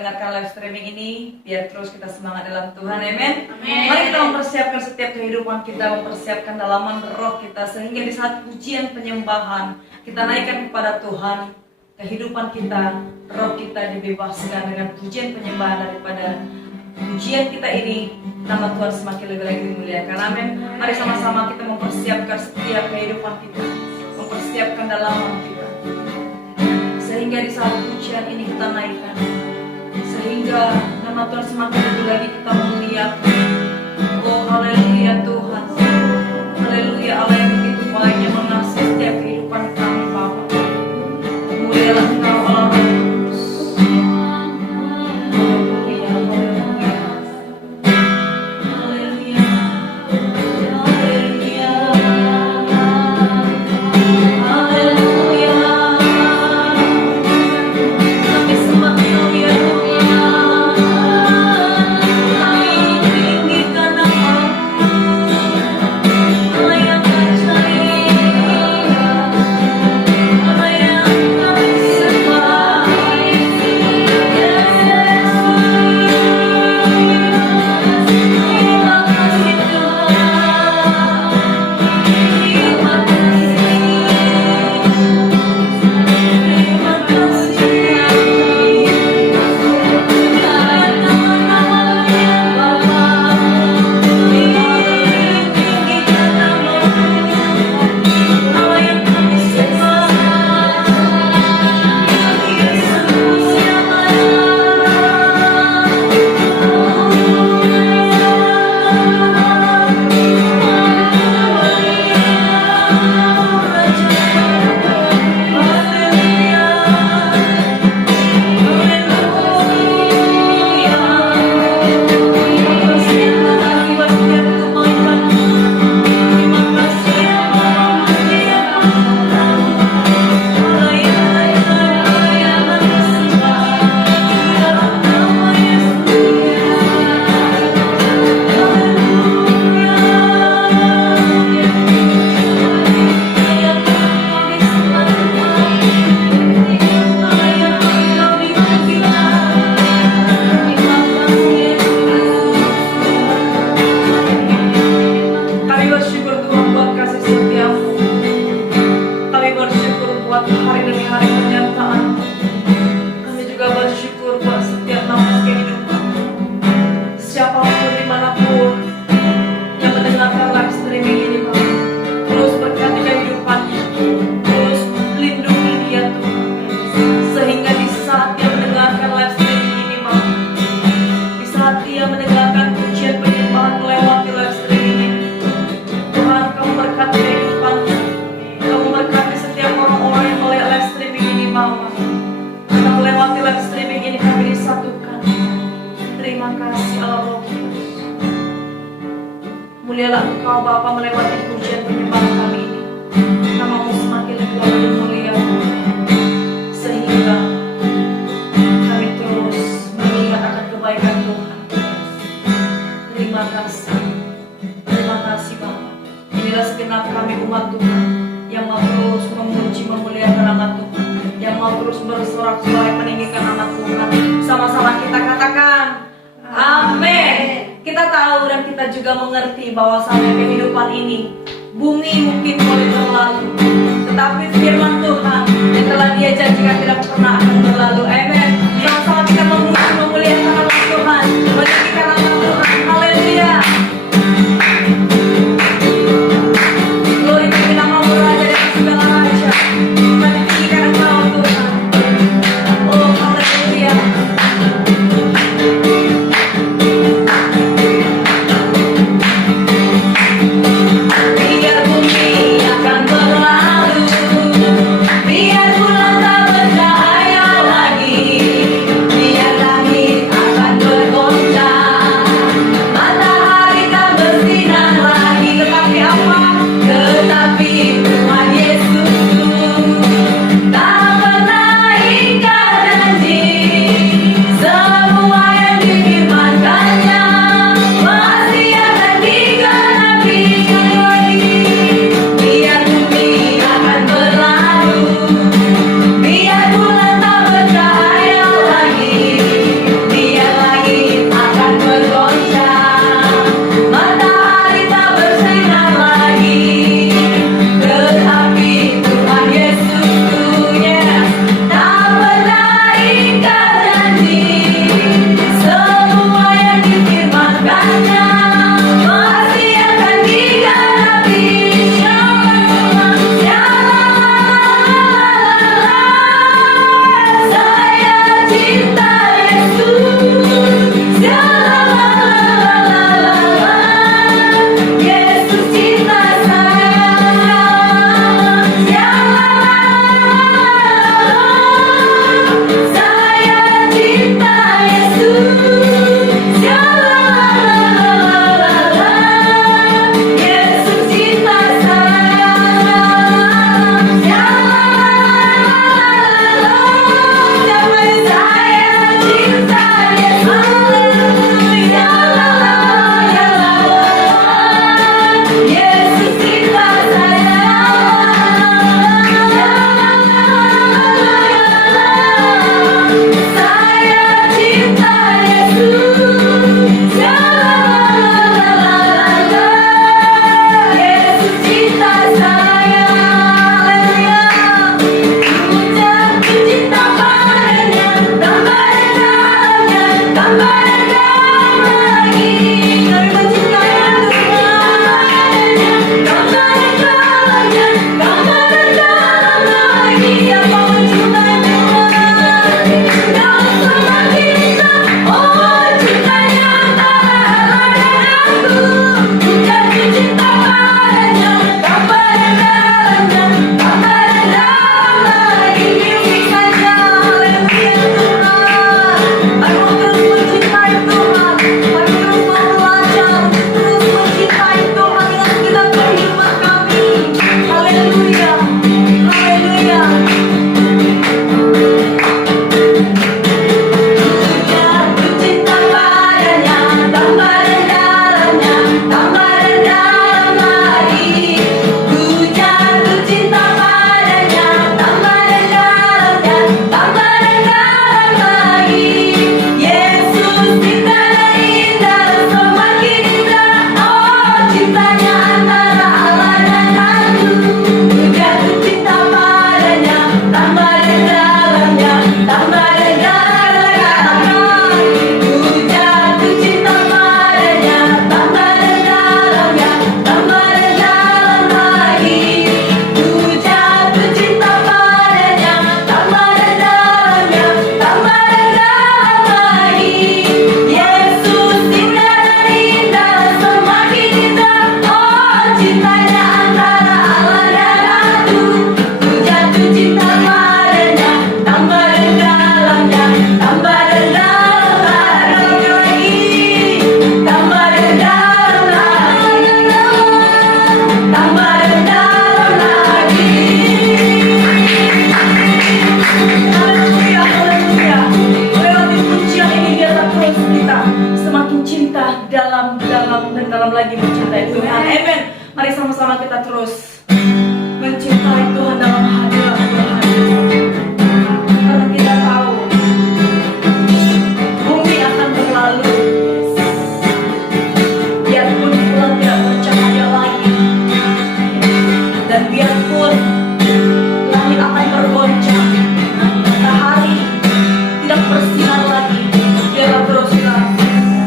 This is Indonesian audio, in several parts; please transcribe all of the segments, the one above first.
mendengarkan live streaming ini, biar terus kita semangat dalam Tuhan, amin. Mari kita mempersiapkan setiap kehidupan kita, mempersiapkan dalaman roh kita, sehingga di saat pujian penyembahan kita naikkan kepada Tuhan, kehidupan kita, roh kita dibebaskan dengan pujian penyembahan. Daripada pujian kita ini, nama Tuhan semakin lebih lagi dimuliakan, amin. Mari sama-sama kita mempersiapkan setiap kehidupan kita, mempersiapkan dalaman kita, sehingga di saat pujian ini kita naikkan, sehingga nama Tuhan semakin lebih lagi kita memuliakan. Oh haleluya Tuhan, haleluya Allah yang begitu baiknya mengasihi setiap kehidupan kami Bapa. Mulialah Engkau Allah Kudus. Haleluya, haleluya, haleluya, haleluya, haleluya. Kami sembah Engkau ya Tuhan, kami tinggikan nama-Mu, Allah yang ajaib, Allah yang kami sembah, Yesus. Terima kasih Tuhan, terima kasih, terima kasih. Kami bersyukur Tuhan buat kasih setia-Mu. Kami bersyukur buat hari demi hari penyertaan-Mu. Kami juga bersyukur buat setiap nafas kehidupan. Siapapun dimanapun yang mendengarkan live streaming ini Bapa, terus berkati kehidupannya, terus lindungi dia Tuhan, sehingga di saat dia mendengarkan live streaming ini Bapa, di saat dia mendengarkan pujian penyembahan melewati live streaming ini, Tuhan Kamu berkati kehidupannya, Kamu berkati setiap orang-orang yang melihat live streaming ini Bapa. Karena melewati live streaming ini kami disatukan. Terima kasih Allah Roh Kudus. Mulialah Engkau Bapa melewati pujian penyembahan kami ini. Nama-Mu semakin lebih lagi mulia, sehingga kami terus mengingat akan kebaikan Tuhan. Terima kasih Bapa. Inilah segenap kami umat Tuhan yang mau terus memuji memuliakan nama Tuhan, yang mau terus bersorak-sorai meninggikan nama Tuhan. Sama-sama kita katakan amin. Kita tahu dan kita juga mengerti bahwasannya kehidupan ini, bumi mungkin boleh berlalu, tetapi firman Tuhan yang telah Dia janjikan tidak pernah akan berlalu. Amin. Sama-sama kita memuji memuliakan nama Tuhan, meninggikan nama Tuhan. Haleluya. Glory bagi nama-Mu Raja dari segala raja. Kami tinggikan Engkau Tuhan. Oh haleluya. Biar bumi akan berlalu, biar bulan tak bercahaya lagi, dalam lagi mencintai Tuhan. Amen. Mari sama-sama kita terus mencintai Tuhan dalam hadirat Tuhan. Karena kita tahu bumi akan berlalu, biarpun bulan tidak bercahaya lagi, dan biarpun langit akan bergoncang, matahari tidak bersinar lagi, biarlah terus kita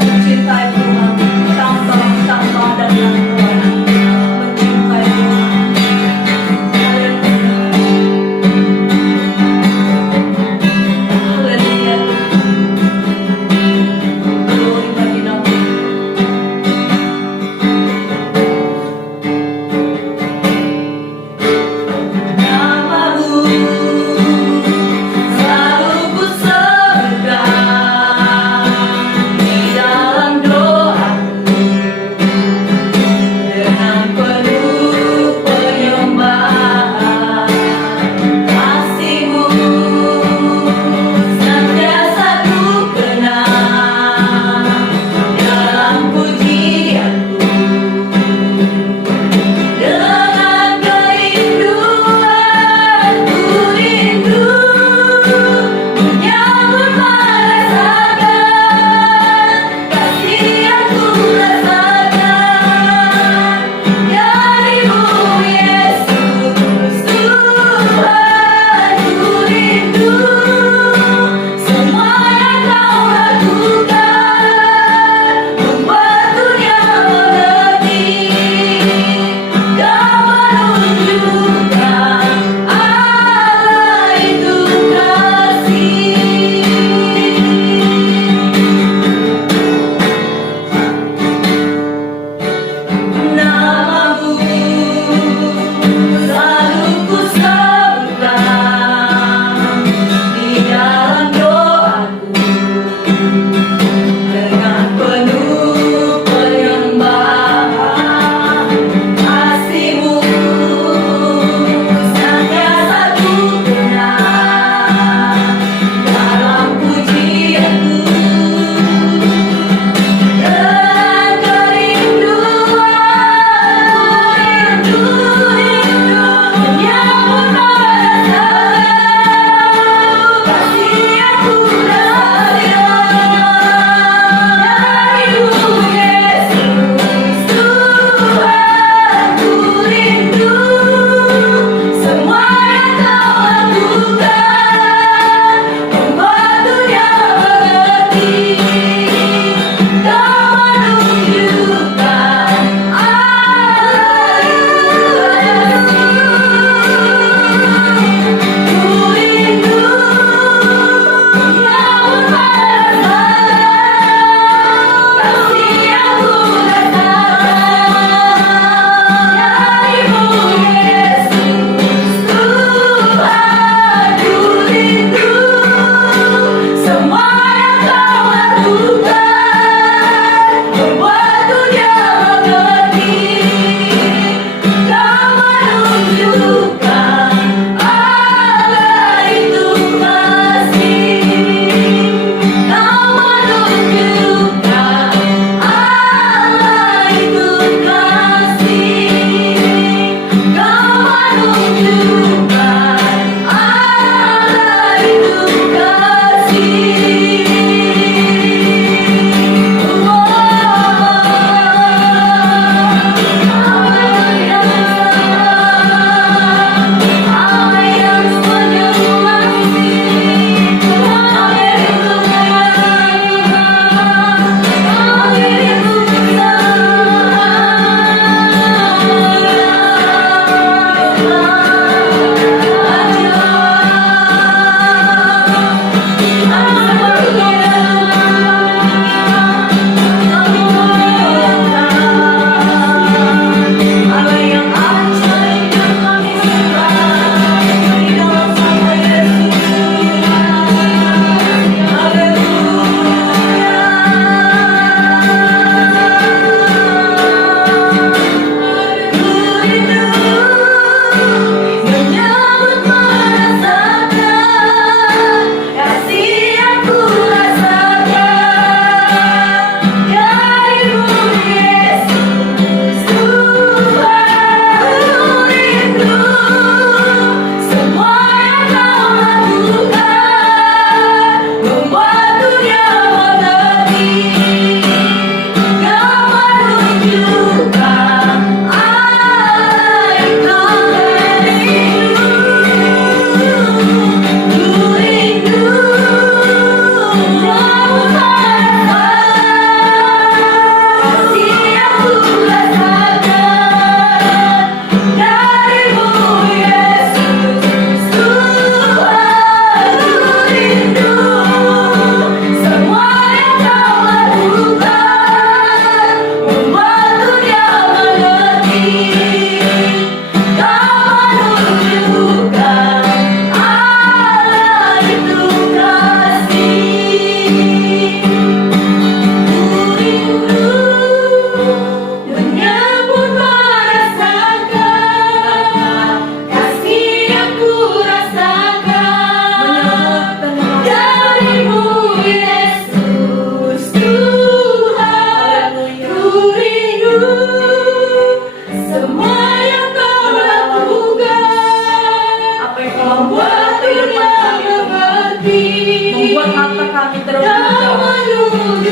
mencintai Tuhan, tambah dan tambah mencintai Tuhan. Haleluya.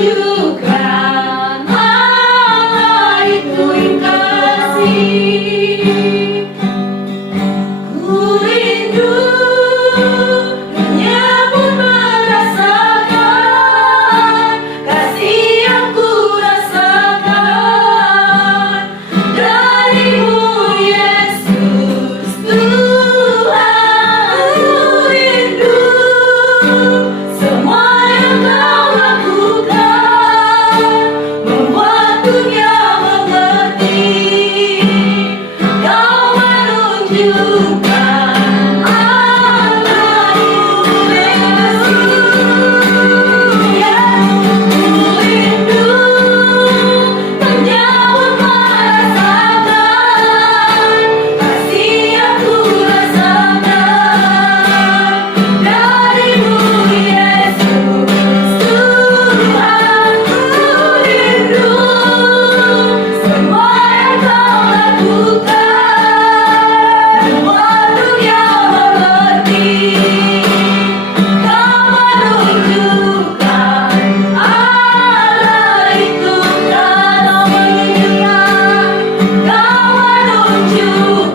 menunjukkan Allah itu kasih. Ku rindu menyebut merasakan kasih yang ku rasakan darimu Yesus Tuhan. Ku rindu semua yang kau lakukan membuat dunia mengerti. Kau menunjukkan Allah itu kasih. Ya, ku rindu menyambut merasakan kasih yang ku rasakan darimu Yesus Tuhan. Ku rindu semua yang kau lakukan membuat dunia mengerti. Kau menunjukkan Allah itu menunjukkan Allah itu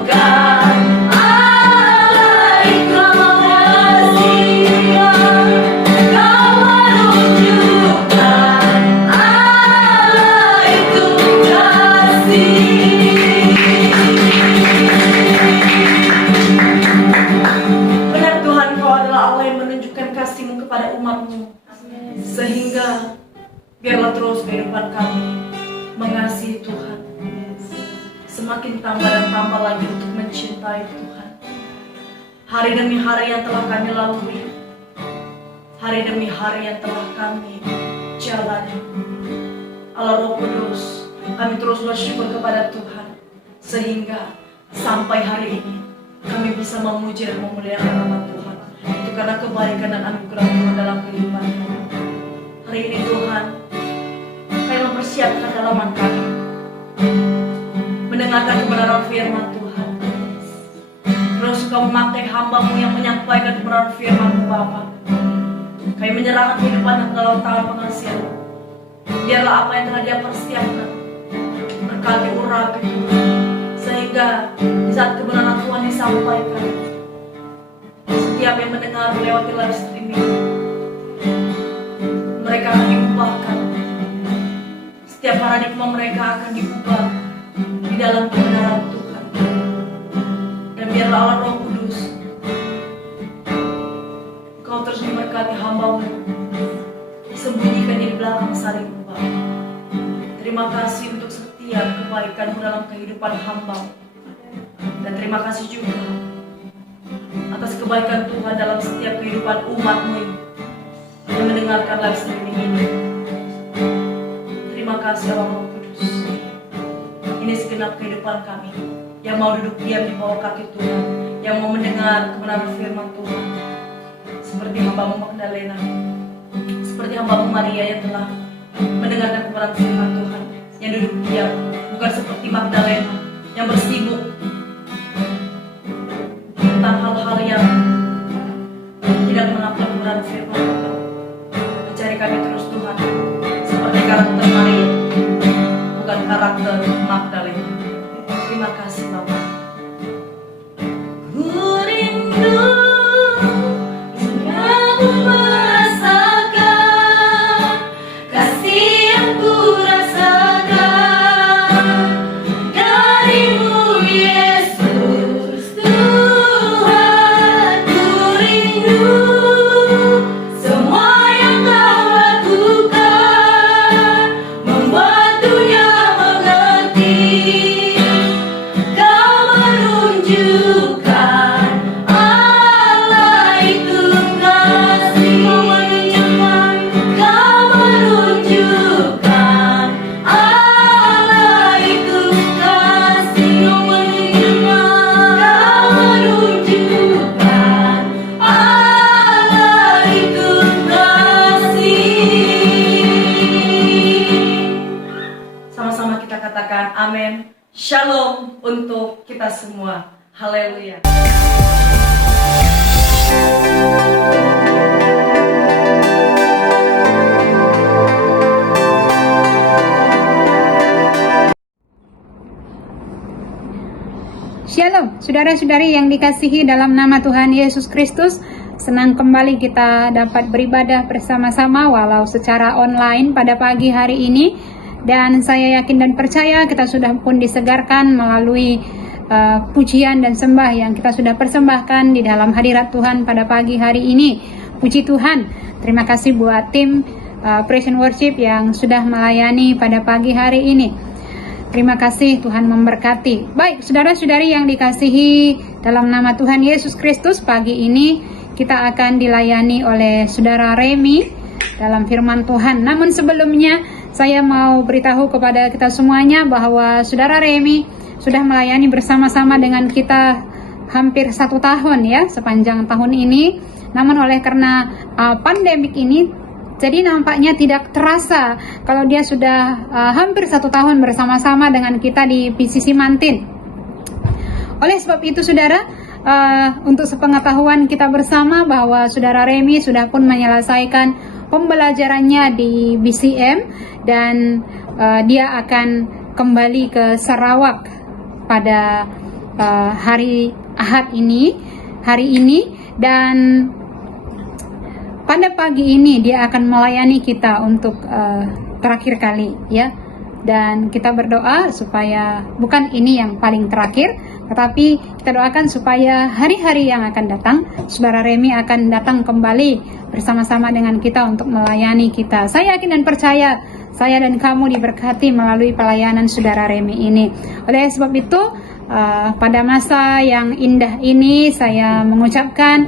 kasih. Kau menunjukkan Allah itu kasih. Benar Tuhan, Kau adalah Allah yang menunjukkan kasih-Mu kepada umat-Mu, sehingga biarlah terus kehidupan kami mengasihi Tuhan, semakin tambah dan tambah lagi untuk mencintai Tuhan. Hari demi hari yang telah kami lalui, hari demi hari yang telah kami jalani, Allah Roh Kudus, kami terus bersyukur kepada Tuhan, sehingga sampai hari ini kami bisa memuji dan memuliakan nama Tuhan. Itu karena kebaikan dan anugerah Tuhan dalam kehidupan kami. Hari ini Tuhan, kami mempersiapkan dalaman kami mendengarkan kebenaran firman Tuhan. Terus Kau memakai hamba-Mu yang menyampaikan kebenaran firman-Mu Bapa. Kami menyerahkan kehidupan dalam tangan pengasihan-Mu. Biarlah apa yang telah Dia persiapkan berkati urapi Tuhan, sehingga di saat kebenaran Tuhan disampaikan, setiap yang mendengar melewati live streaming, mereka akan diubahkan. Setiap paradigma mereka akan diubah di dalam kebenaran Tuhan. Dan biarlah Allah Roh Kudus, Kau terus memberkati hamba-Mu, sembunyikan di belakang salib Bapa. Terima kasih untuk setiap kebaikan-Mu dalam kehidupan hamba-Mu. Dan terima kasih juga atas kebaikan Tuhan dalam setiap kehidupan umat-Mu yang mendengarkan live streaming ini. Terima kasih Allah Roh Kudus. Ini segenap kehidupan kami yang mau duduk diam di bawah kaki Tuhan, yang mau mendengar kebenaran firman Tuhan, seperti hamba-Mu Magdalena, seperti hamba-Mu Maria yang telah mendengarkan kebenaran firman Tuhan, yang duduk diam, bukan seperti Magdalena yang bersibuk tentang hal-hal yang tidak mengaku kebenaran firman Tuhan. Mencari kami terus Tuhan, seperti karakter Maria, bukan karakter Magdalena. Terima kasih Bapak. Ku rindu selalu merasakan kasih yang ku rasakan darimu Yesus Tuhan. Ku rindu semua yang Kau lakukan membuat dunia mengerti. Kau menunjukkan Allah itu kasih. Kau menunjukkan Allah itu kasih. Kau menunjukkan Allah itu kasih. Sama-sama kita katakan amin. Shalom untuk kita semua. Haleluya. Saudara-saudari yang dikasihi dalam nama Tuhan Yesus Kristus, senang kembali kita dapat beribadah bersama-sama walau secara online pada pagi hari ini. Dan saya yakin dan percaya kita sudah pun disegarkan melalui pujian dan sembah yang kita sudah persembahkan di dalam hadirat Tuhan pada pagi hari ini. Puji Tuhan, terima kasih buat tim Praise and Worship yang sudah melayani pada pagi hari ini. Terima kasih, Tuhan memberkati. Baik, saudara-saudari yang dikasihi dalam nama Tuhan Yesus Kristus, pagi ini kita akan dilayani oleh Saudara Remy dalam firman Tuhan. Namun sebelumnya, saya mau beritahu kepada kita semuanya bahwa Saudara Remy sudah melayani bersama-sama dengan kita hampir 1 tahun ya, sepanjang tahun ini. Namun oleh karena pandemik ini, jadi nampaknya tidak terasa kalau dia sudah hampir 1 tahun bersama-sama dengan kita di PCC Mantin. Oleh sebab itu saudara, untuk sepengetahuan kita bersama bahwa Saudara Remy sudah pun menyelesaikan pembelajarannya di BCM dan dia akan kembali ke Sarawak pada hari Ahad ini, dan pada pagi ini dia akan melayani kita untuk terakhir kali ya. Dan kita berdoa supaya bukan ini yang paling terakhir, tetapi kita doakan supaya hari-hari yang akan datang Saudara Remy akan datang kembali bersama-sama dengan kita untuk melayani kita. Saya yakin dan percaya saya dan kamu diberkati melalui pelayanan Saudara Remy ini. Oleh sebab itu pada masa yang indah ini saya mengucapkan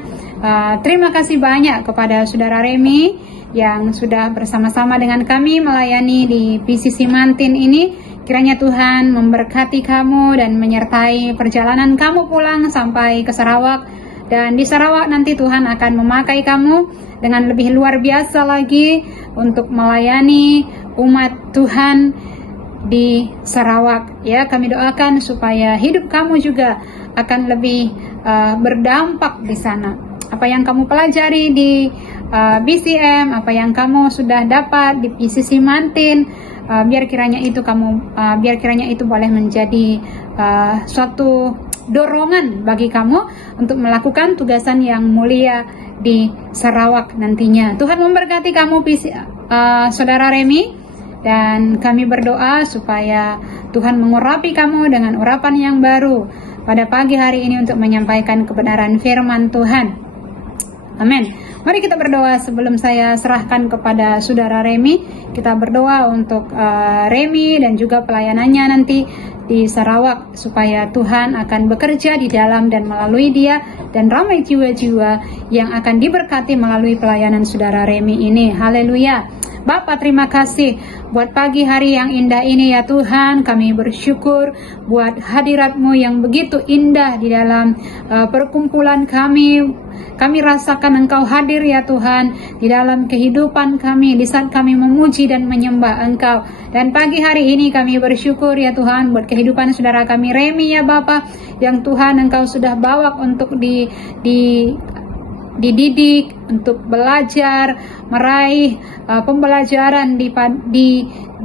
terima kasih banyak kepada Saudara Remy yang sudah bersama-sama dengan kami melayani di PCC Mantin ini. Kiranya Tuhan memberkati kamu dan menyertai perjalanan kamu pulang sampai ke Sarawak. Dan di Sarawak nanti Tuhan akan memakai kamu dengan lebih luar biasa lagi untuk melayani umat Tuhan di Sarawak. Ya, kami doakan supaya hidup kamu juga akan lebih berdampak di sana. Apa yang kamu pelajari di BCM, apa yang kamu sudah dapat di PCC Mantin, biar kiranya itu boleh menjadi suatu dorongan bagi kamu untuk melakukan tugasan yang mulia di Sarawak nantinya. Tuhan memberkati kamu, Saudara Remy, dan kami berdoa supaya Tuhan mengurapi kamu dengan urapan yang baru pada pagi hari ini untuk menyampaikan kebenaran firman Tuhan. Amin. Mari kita berdoa sebelum saya serahkan kepada Saudara Remy. Kita berdoa untuk Remy dan juga pelayanannya nanti di Sarawak, supaya Tuhan akan bekerja di dalam dan melalui dia, dan ramai jiwa-jiwa yang akan diberkati melalui pelayanan Saudara Remy ini. Haleluya. Bapa, terima kasih buat pagi hari yang indah ini ya Tuhan. Kami bersyukur buat hadirat-Mu yang begitu indah di dalam perkumpulan kami. Kami rasakan Engkau hadir ya Tuhan di dalam kehidupan kami di saat kami memuji dan menyembah Engkau. Dan pagi hari ini kami bersyukur ya Tuhan buat kehidupan saudara kami Remy ya Bapa, yang Tuhan Engkau sudah bawa untuk dididik, untuk belajar, meraih pembelajaran di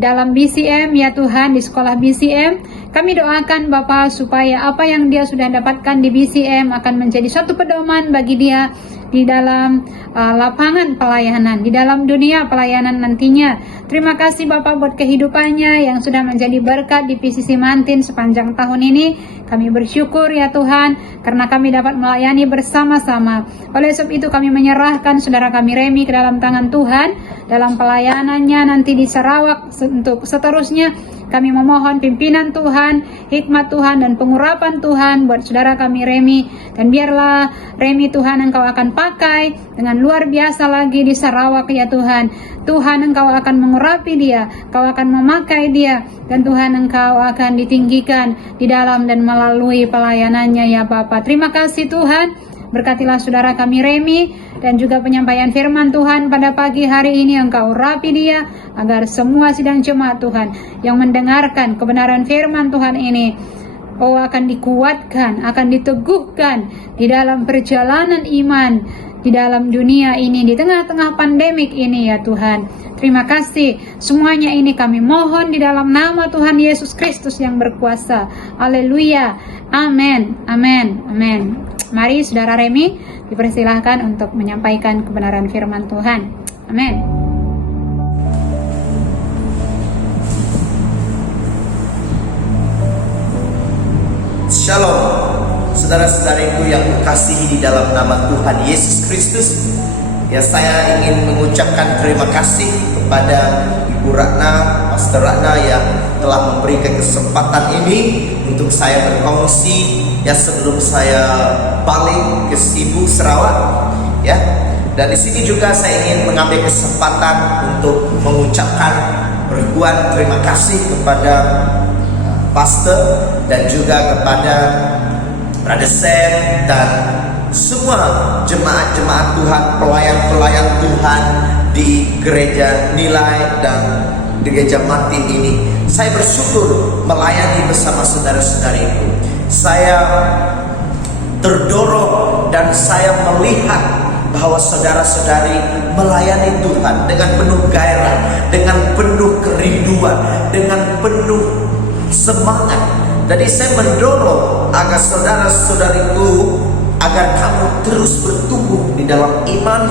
dalam BCM ya Tuhan, di sekolah BCM. Kami doakan Bapa supaya apa yang dia sudah dapatkan di BCM akan menjadi satu pedoman bagi dia di dalam lapangan pelayanan, di dalam dunia pelayanan nantinya. Terima kasih Bapak buat kehidupannya yang sudah menjadi berkat di PCC Mantin sepanjang tahun ini. Kami bersyukur ya Tuhan karena kami dapat melayani bersama-sama. Oleh sebab itu kami menyerahkan saudara kami Remy ke dalam tangan Tuhan dalam pelayanannya nanti di Sarawak. Untuk seterusnya kami memohon pimpinan Tuhan, hikmat Tuhan dan pengurapan Tuhan buat saudara kami Remy. Dan biarlah Remy Tuhan Engkau akan pakai dengan luar biasa lagi di Sarawak ya Tuhan. Tuhan Engkau akan mengurapi dia, Engkau akan memakai dia, dan Tuhan Engkau akan ditinggikan di dalam dan melalui pelayanannya ya Bapa. Terima kasih Tuhan. Berkatilah saudara kami Remy dan juga penyampaian firman Tuhan pada pagi hari ini. Engkau urapi dia agar semua sidang jemaat Tuhan yang mendengarkan kebenaran firman Tuhan ini oh akan dikuatkan, akan diteguhkan di dalam perjalanan iman, di dalam dunia ini, di tengah-tengah pandemik ini ya Tuhan. Terima kasih. Semuanya ini kami mohon di dalam nama Tuhan Yesus Kristus yang berkuasa. Haleluya. Amin. Amin. Amin. Mari Saudara Remi dipersilahkan untuk menyampaikan kebenaran firman Tuhan. Amin. Shalom, saudara-saudariku yang kukasihi di dalam nama Tuhan Yesus Kristus. Ya, saya ingin mengucapkan terima kasih kepada Ibu Ratna, Pastor Ratna yang telah memberikan kesempatan ini untuk saya berkongsi ya sebelum saya balik ke Sibu, Sarawak. Ya, dan di sini juga saya ingin mengambil kesempatan untuk mengucapkan ribuan terima kasih kepada Pastor dan juga kepada Brother Sam dan semua jemaat-jemaat Tuhan, pelayan-pelayan Tuhan di gereja Nilai dan di gereja Martin ini. Saya bersyukur melayani bersama saudara-saudariku. Saya terdorong dan saya melihat bahwa saudara-saudari melayani Tuhan dengan penuh gairah, dengan penuh kerinduan, dengan penuh semangat. Jadi saya mendorong agar saudara-saudariku, agar kamu terus bertumbuh di dalam iman,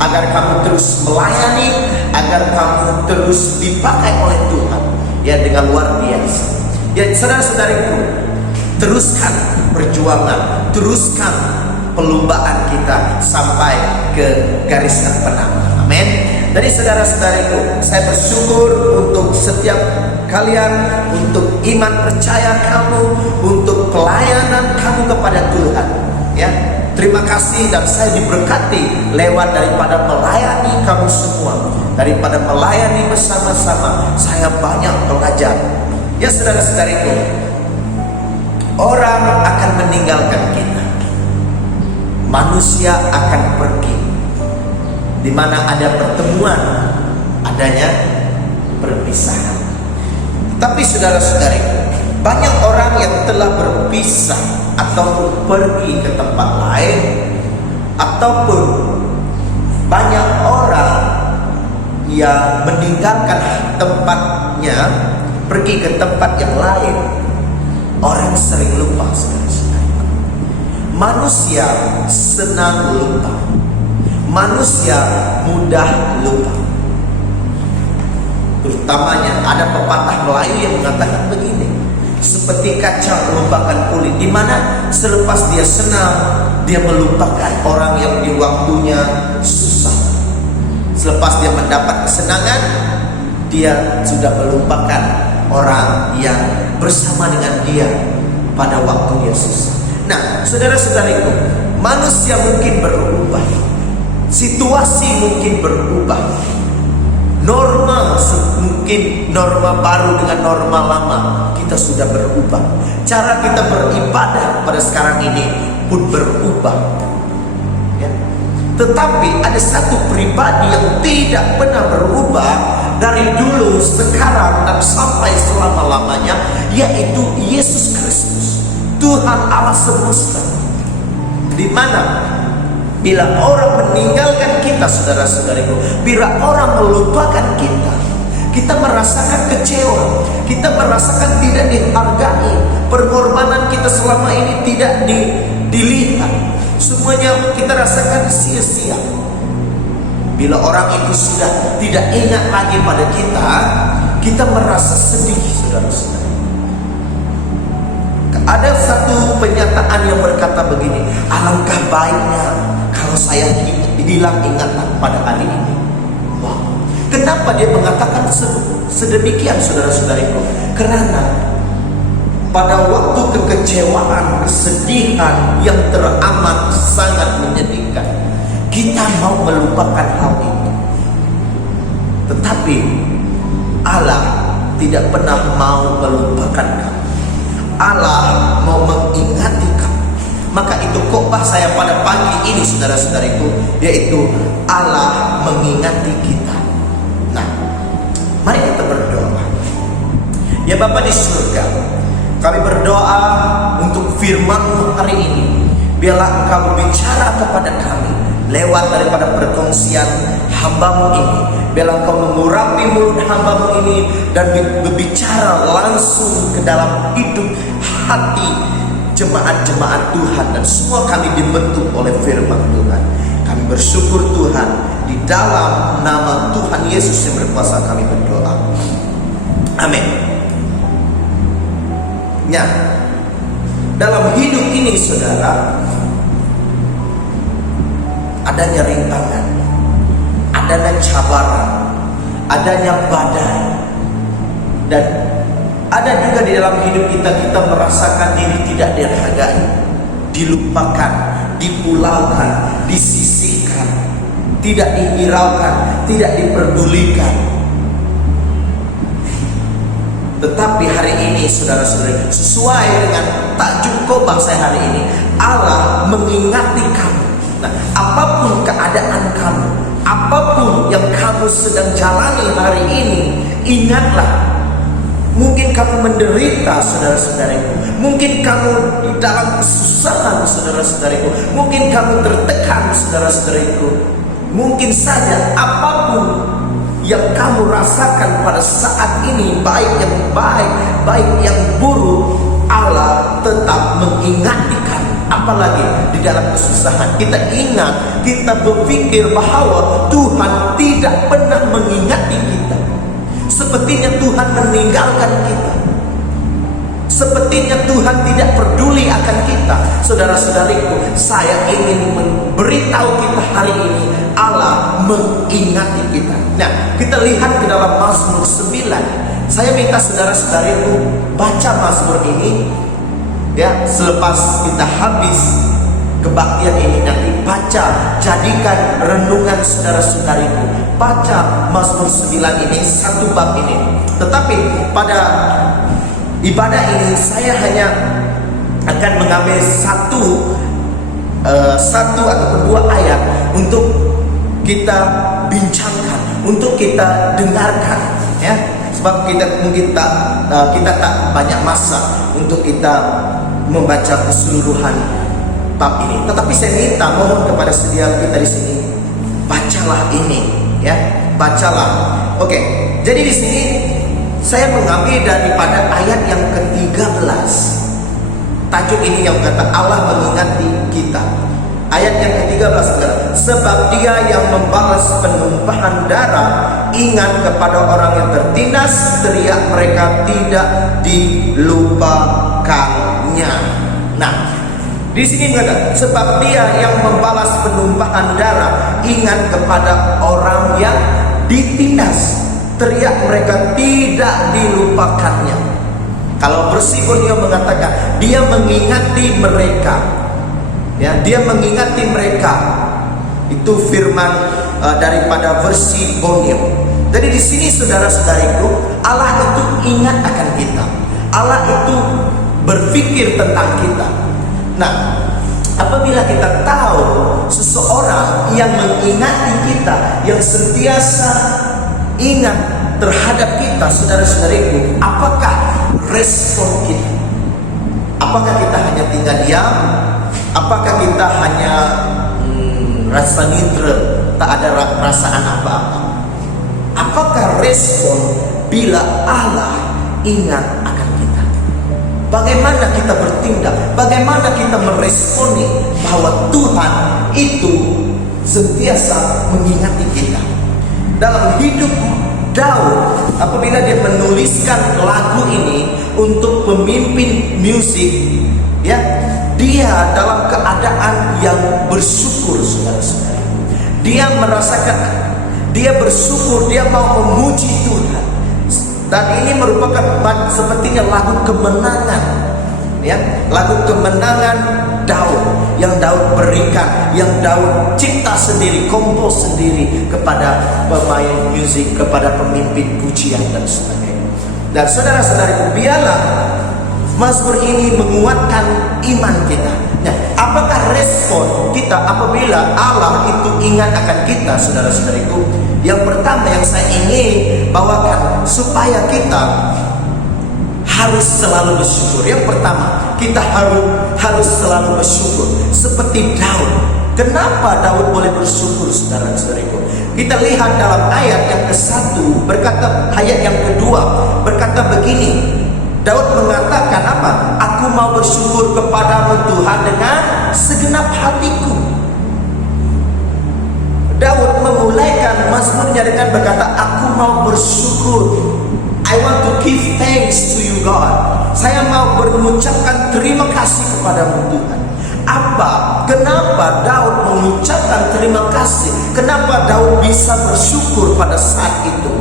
agar kamu terus melayani, agar kamu terus dipakai oleh Tuhan ya dengan luar biasa. Ya saudara-saudariku, teruskan perjuangan, teruskan perlombaan kita sampai ke garis terpenang. Amin. Jadi saudara-saudariku, saya bersyukur untuk setiap kalian, untuk iman percaya kamu, untuk pelayanan kamu kepada Tuhan. Ya, terima kasih dan saya diberkati lewat daripada melayani kamu semua, daripada melayani bersama-sama. Saya banyak belajar. Ya saudara-saudariku, orang akan meninggalkan kita, manusia akan pergi. Di mana ada pertemuan, adanya perpisahan. Tapi saudara-saudariku, banyak orang yang telah berpisah ataupun pergi ke tempat lain, ataupun banyak orang yang meninggalkan tempatnya, pergi ke tempat yang lain. Orang sering lupa, saudara-saudariku. Manusia senang lupa. Manusia mudah lupa. Terutamanya ada pepatah Melayu yang mengatakan begini, seperti kaca melupakan kulit, di mana selepas dia senang, dia melupakan orang yang di waktunya susah. Selepas dia mendapat kesenangan, dia sudah melupakan orang yang bersama dengan dia pada waktu dia susah. Nah, saudara-saudariku, manusia mungkin berubah, situasi mungkin berubah, norma mungkin norma baru dengan norma lama kita sudah berubah. Cara kita beribadah pada sekarang ini pun berubah. Ya. Tetapi ada satu pribadi yang tidak pernah berubah dari dulu, sekarang dan sampai selama-lamanya, yaitu Yesus Kristus, Tuhan Allah semesta. Di mana bila orang meninggalkan kita, saudara-saudariku, bila orang melupakan kita, kita merasakan kecewa, kita merasakan tidak dihargai, pengorbanan kita selama ini tidak dilihat, semuanya kita rasakan sia-sia. Bila orang itu sudah tidak ingat lagi pada kita, kita merasa sedih, saudara-saudara. Ada satu pernyataan yang berkata begini, alangkah baiknya kalau saya hilang ingatan pada hari ini. Wah, kenapa dia mengatakan sedemikian, saudara-saudariku? Karena pada waktu kekecewaan, kesedihan yang teramat sangat menyedihkan, kita mau melupakan hal itu. Tetapi Allah tidak pernah mau melupakan kamu. Allah mau mengingati kamu. Maka itu khotbah saya pada pagi ini, saudara-saudariku, yaitu Allah mengingati kita. Nah, mari kita berdoa. Ya Bapa di surga, Kami berdoa untuk firman-Mu hari ini. Biarlah Engkau berbicara kepada kami lewat daripada perkongsian hamba-Mu ini. Biarlah Engkau mengurapi mulut hamba-Mu ini dan berbicara langsung ke dalam hidup hati jemaat-jemaat Tuhan, dan semua kami dibentuk oleh firman Tuhan. Kami bersyukur Tuhan, di dalam nama Tuhan Yesus yang berkuasa kami berdoa. Amin. Ya, dalam hidup ini saudara, adanya rintangan, adanya cabaran, adanya badai, dan ada juga di dalam hidup kita merasakan diri tidak dihargai, dilupakan, dipulaukan, disisihkan, tidak dihiraukan, tidak diperdulikan. Tetapi hari ini saudara-saudari, sesuai dengan tajuk khotbah saya hari ini, Allah mengingati kamu. Nah, apapun keadaan kamu, apapun yang kamu sedang jalani hari ini, ingatlah. Mungkin kamu menderita, saudara-saudariku. Mungkin kamu di dalam kesusahan, saudara-saudariku. Mungkin kamu tertekan, saudara-saudariku. Mungkin saja apapun yang kamu rasakan pada saat ini, baik yang baik, baik yang buruk, Allah tetap mengingati kamu. Apalagi di dalam kesusahan, kita ingat, kita berpikir bahwa Tuhan tidak pernah mengingati kita. Sepertinya Tuhan meninggalkan kita. Sepertinya Tuhan tidak peduli akan kita. Saudara-saudariku, saya ingin memberitahu kita hari ini, Allah mengingati kita. Nah, kita lihat ke dalam Mazmur 9. Saya minta saudara-saudariku baca Mazmur ini, ya, selepas kita habis kebaktian ini nanti baca, jadikan renungan saudara-saudariku. Baca Mazmur 9 ini, satu bab ini. Tetapi pada ibadah ini saya hanya akan mengambil satu atau dua ayat untuk kita bincangkan, untuk kita dengarkan, ya. Sebab kita mungkin kita tak banyak masa untuk kita membaca keseluruhan bab ini. Tetapi saya minta, mohon kepada setiap kita di sini, bacalah ini, ya, bacalah. Oke, jadi di sini saya mengambil daripada ayat yang ke-13. Tajuk ini yang kata Allah mengingati kita. Ayat yang ke-13, sebab Dia yang membalas penumpahan darah, ingat kepada orang yang tertindas, teriak mereka tidak dilupakannya. Nah, di sini mengatakan, sebab Dia yang membalas penumpahan darah, ingat kepada orang yang ditindas, teriak mereka tidak dilupakannya. Kalau bersih pun Dia mengatakan, Dia mengingati mereka. Ya, Dia mengingati mereka. Itu firman daripada versi Bonio. Jadi di sini saudara-saudariku, Allah itu ingat akan kita. Allah itu berpikir tentang kita. Nah, apabila kita tahu seseorang yang mengingati kita, yang sentiasa ingat terhadap kita, saudara-saudariku, apakah respon kita? Apakah kita hanya tinggal diam? Apakah kita hanya rasa neutral, tak ada perasaan apa-apa? Apakah respon bila Allah ingat akan kita? Bagaimana kita bertindak? Bagaimana kita meresponi bahwa Tuhan itu sentiasa mengingati kita? Dalam hidup Daud, apabila dia menuliskan lagu ini untuk pemimpin musik, ya, dia dalam keadaan yang bersyukur, saudara-saudara. Dia merasakan, dia bersyukur, dia mau memuji Tuhan. Dan ini merupakan sepertinya lagu kemenangan, ya, lagu kemenangan Daud yang Daud berikan, yang Daud cipta sendiri, kompos sendiri kepada pemain musik, kepada pemimpin pujian dan sebagainya. Dan saudara-saudara, biarlah Mazmur ini menguatkan iman kita. Nah, apakah respon kita apabila Allah itu ingat akan kita, saudara-saudariku? Yang pertama yang saya ingin bawakan, supaya kita harus selalu bersyukur. Yang pertama, kita harus selalu bersyukur seperti Daud. Kenapa Daud boleh bersyukur, saudara-saudariku? Kita lihat dalam ayat yang ke-1 berkata, ayat yang kedua berkata begini. Daud mengatakan apa? Aku mau bersyukur kepadamu Tuhan dengan segenap hatiku. Daud memulaikan mazmurnya dengan berkata, aku mau bersyukur. I want to give thanks to you God. Saya mau mengucapkan terima kasih kepadamu Tuhan. Apa? Kenapa Daud mengucapkan terima kasih? Kenapa Daud bisa bersyukur pada saat itu?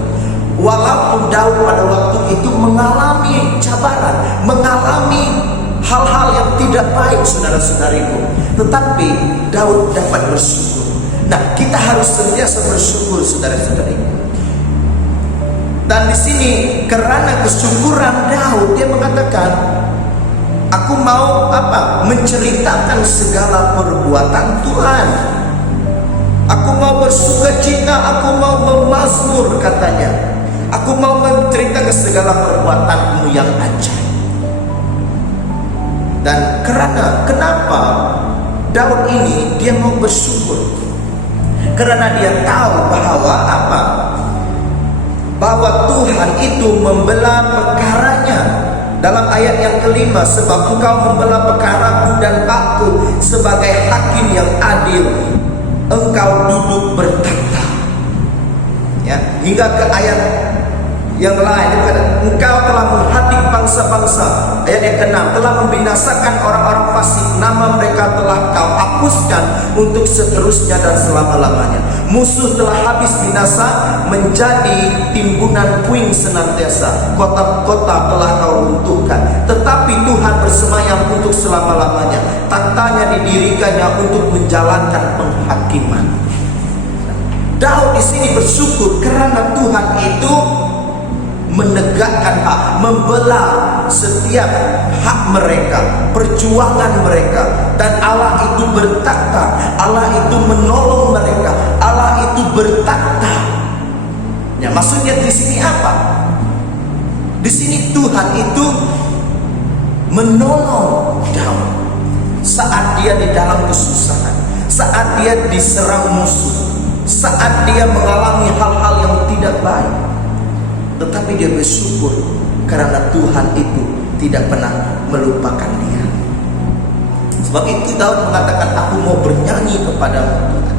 Walaupun Daud pada waktu itu mengalami cabaran, mengalami hal-hal yang tidak baik, saudara-saudariku, tetapi Daud dapat bersyukur. Nah, kita harus senantiasa bersyukur, saudara-saudariku. Dan di sini karena kesyukuran Daud, dia mengatakan, aku mau apa? Menceritakan segala perbuatan Tuhan. Aku mau bersukacita, aku mau memazmur, katanya. Aku mau menceritakan segala perbuatanmu yang ajaib. Dan kenapa Daud ini dia mau bersyukur? Karena dia tahu bahwa apa? Bahwa Tuhan itu membela perkaranya. Dalam ayat yang kelima, sebab engkau membela perkaraku dan aku sebagai hakim yang adil, engkau duduk bertata. Ya, hingga ke ayat yang lain, engkau telah menghadik bangsa-bangsa. Ayat yang ke-6, telah membinasakan orang-orang fasik, nama mereka telah kau hapuskan untuk seterusnya dan selama-lamanya. Musuh telah habis binasa, menjadi timbunan puing senantiasa. Kota-kota telah kau runtuhkan, tetapi Tuhan bersemayam untuk selama-lamanya. Tahtanya didirikannya untuk menjalankan penghakiman. Daud di sini bersyukur karena Tuhan itu menegakkan hak, membela setiap hak mereka, perjuangan mereka, dan Allah itu bertakhta, Allah itu menolong mereka, Allah itu bertakhta. Ya, maksudnya di sini apa? Di sini Tuhan itu menolong Daud saat dia di dalam kesusahan, saat dia diserang musuh, saat dia mengalami hal-hal yang tidak baik. Tetapi dia bersyukur karena Tuhan itu tidak pernah melupakan dia. Sebab itu Daud mengatakan, aku mau bernyanyi kepadamu Tuhan,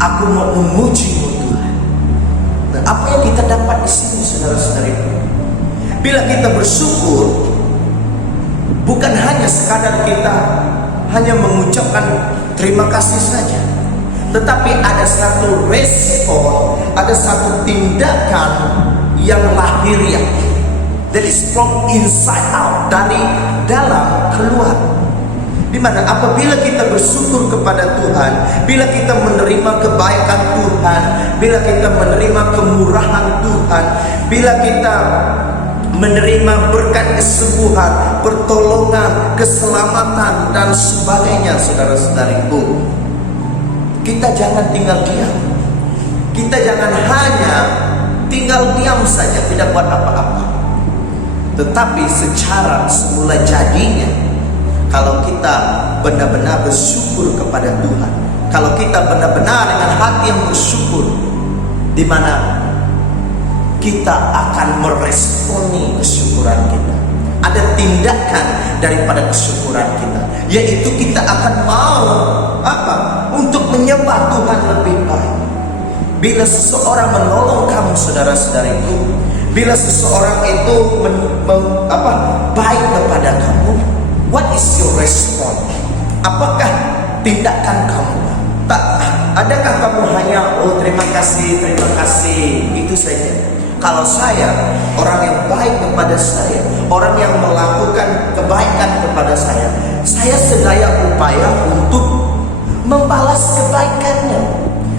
aku mau memuji-Mu Tuhan. Nah, apa yang kita dapat di sini, saudara-saudariku? Bila kita bersyukur, bukan hanya sekadar kita hanya mengucapkan terima kasih saja, tetapi ada satu respon, ada satu tindakan yang lahiriah, that is from inside out, dari dalam keluar. Dimana apabila kita bersyukur kepada Tuhan, bila kita menerima kebaikan Tuhan, bila kita menerima kemurahan Tuhan, bila kita menerima berkat kesembuhan, pertolongan, keselamatan, dan sebagainya, saudara-saudariku, kita jangan tinggal diam. Kita jangan hanya tinggal diam saja, tidak buat apa-apa. Tetapi secara semula jadinya, kalau kita benar-benar bersyukur kepada Tuhan, kalau kita benar-benar dengan hati yang bersyukur, di mana kita akan meresponi kesyukuran kita. Ada tindakan daripada kesyukuran kita, yaitu kita akan mau apa? Untuk menyembah Tuhan lebih baik. Bila seseorang menolong kamu, saudara-saudariku, bila seseorang itu baik kepada kamu, what is your response? Apakah tindakan kamu? Adakah kamu hanya terima kasih, itu saja? Kalau saya, orang yang baik kepada saya, orang yang melakukan kebaikan kepada saya sedaya upaya untuk membalas kebaikannya.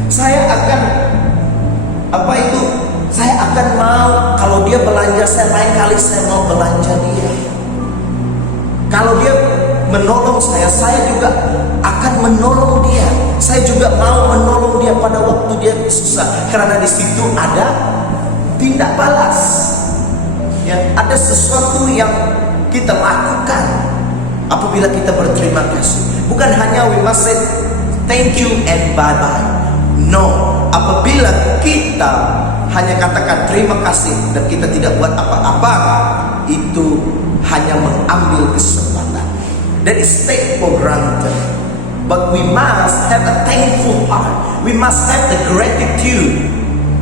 Saya akan saya akan mau, kalau dia belanja saya, lain kali saya mau belanja dia. Kalau dia menolong saya juga akan menolong dia. Saya juga mau menolong dia pada waktu dia susah, karena di situ ada tindak balas. Ya, yang kita lakukan apabila kita berterima kasih. Bukan hanya we must say thank you and bye bye. No, apabila kita hanya katakan terima kasih dan kita tidak buat apa-apa, itu hanya mengambil kesempatan. That is take for granted. But we must have a thankful heart. We must have the gratitude.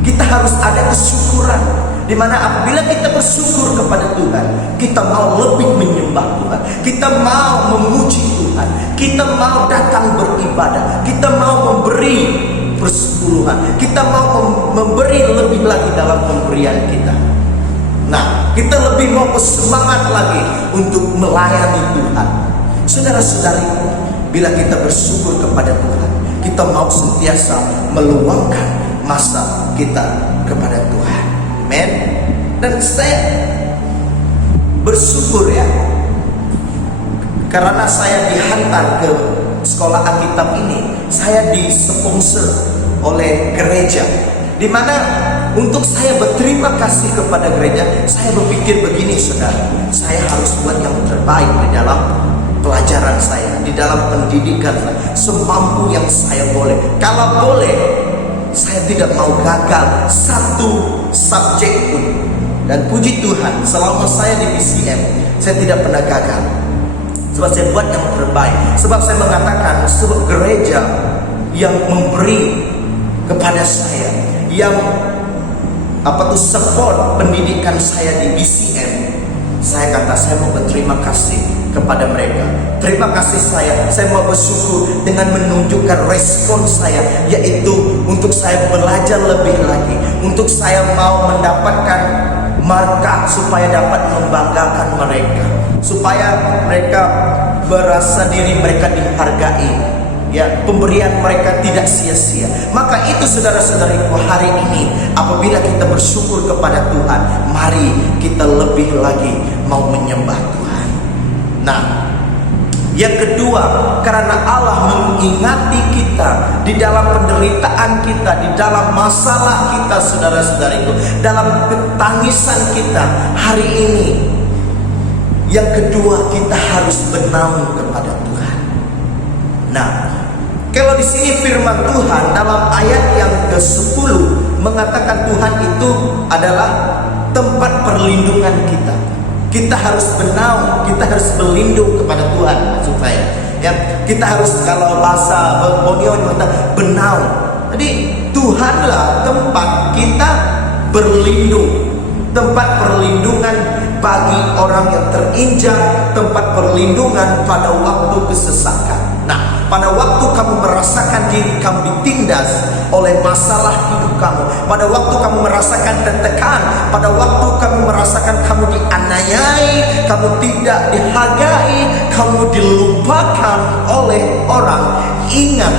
Kita harus ada kesyukuran, di mana apabila kita bersyukur kepada Tuhan, kita mau lebih menyembah Tuhan, kita mau memuji Tuhan, kita mau datang beribadah, kita mau memberi persepuluhan, kita mau memberi lebih lagi dalam pemberian kita. Nah, kita lebih mau bersemangat lagi untuk melayani Tuhan. Saudara-saudariku, bila kita bersyukur kepada Tuhan, kita mau sentiasa meluangkan masa kita kepada Tuhan. Amen. Dan saya bersyukur ya, karena saya dihantar ke sekolah Alkitab ini, saya disponsor oleh gereja, di mana untuk saya berterima kasih kepada gereja, saya berpikir begini, saudara, saya harus buat yang terbaik di dalam pelajaran saya, di dalam pendidikan saya, semampu yang saya boleh. Kalau boleh, saya tidak mau gagal satu subjek pun. Dan puji Tuhan, selama saya di PCM, saya tidak pernah gagal. Sebab saya buat yang terbaik. Sebab saya mengatakan, sebab gereja yang memberi kepada saya, yang support pendidikan saya di BCM, saya kata saya mau berterima kasih kepada mereka. Terima kasih saya mau bersyukur dengan menunjukkan respon saya, yaitu untuk saya belajar lebih lagi, untuk saya mau mendapatkan markah supaya dapat membanggakan mereka, supaya mereka berasa diri mereka dihargai, ya, pemberian mereka tidak sia-sia. Maka itu saudara-saudariku, hari ini apabila kita bersyukur kepada Tuhan, mari kita lebih lagi mau menyembah Tuhan. Nah, yang kedua, karena Allah mengingati kita di dalam penderitaan kita, di dalam masalah kita, saudara-saudariku, dalam ketangisan kita hari ini. Yang kedua, kita harus bernaung kepada Tuhan. Nah, kalau di sini firman Tuhan dalam ayat yang ke-10 mengatakan Tuhan itu adalah tempat perlindungan kita. Kita harus bernaung, kita harus berlindung kepada Tuhan, maksud saya. Ya, kita harus, kalau bahasa Bonio mengatakan bernaung. Jadi Tuhanlah tempat kita berlindung, tempat perlindungan bagi orang yang terinjak, tempat perlindungan pada waktu kesesakan. Nah, pada waktu kamu merasakan diri kamu ditindas oleh masalah hidup kamu, pada waktu kamu merasakan tertekan, pada waktu kamu merasakan kamu dianiayai, kamu tidak dihargai, kamu dilupakan oleh orang, ingat,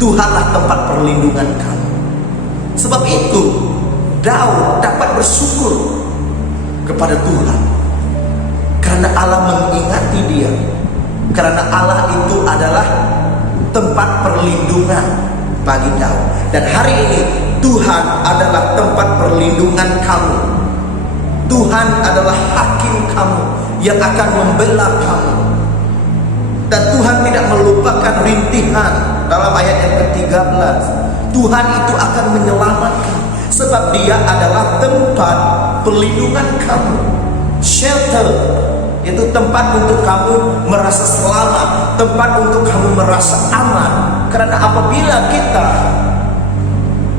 Tuhanlah tempat perlindungan kamu. Sebab itu Daud dapat bersyukur kepada Tuhan karena Allah mengingati dia, karena Allah itu adalah tempat perlindungan bagi Daud. Dan hari ini Tuhan adalah tempat perlindungan kamu. Tuhan adalah hakim kamu yang akan membela kamu. Dan Tuhan tidak melupakan rintihan. Dalam ayat yang ke-13, Tuhan itu akan menyelamatkan, sebab dia adalah tempat perlindungan kamu. Shelter, itu tempat untuk kamu merasa selamat, tempat untuk kamu merasa aman. Karena apabila kita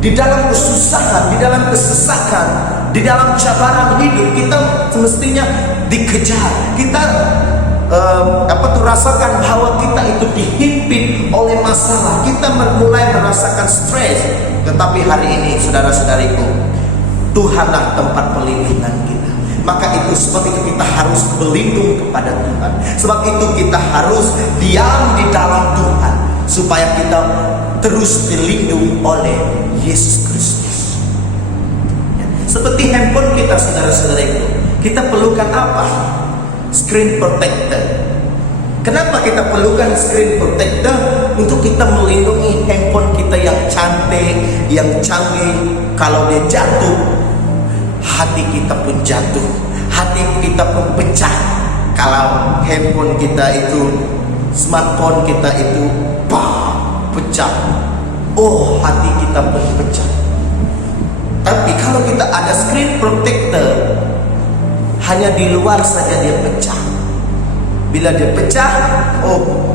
di dalam kesusahan, di dalam kesesakan, di dalam cabaran hidup, kita semestinya dikejar. Kita rasakan bahwa kita itu dihimpit oleh masalah. Kita mulai merasakan stres. Tetapi hari ini, saudara-saudariku, Tuhanlah tempat perlindungan kita. Maka itu, sebab itu kita harus berlindung kepada Tuhan. Sebab itu kita harus diam di dalam Tuhan, supaya kita terus dilindungi oleh Yesus Kristus. Ya. Seperti handphone kita, saudara-saudariku, kita perlukan apa? Screen protector. Kenapa kita perlukan screen protector? Untuk kita melindungi handphone kita yang cantik, yang canggih. Kalau dia jatuh, hati kita pun jatuh, hati kita pun Kalau handphone kita itu, smartphone kita itu pecah, oh hati kita pun pecah. Tapi kalau kita ada screen protector, hanya di luar saja dia pecah. Bila dia pecah, oh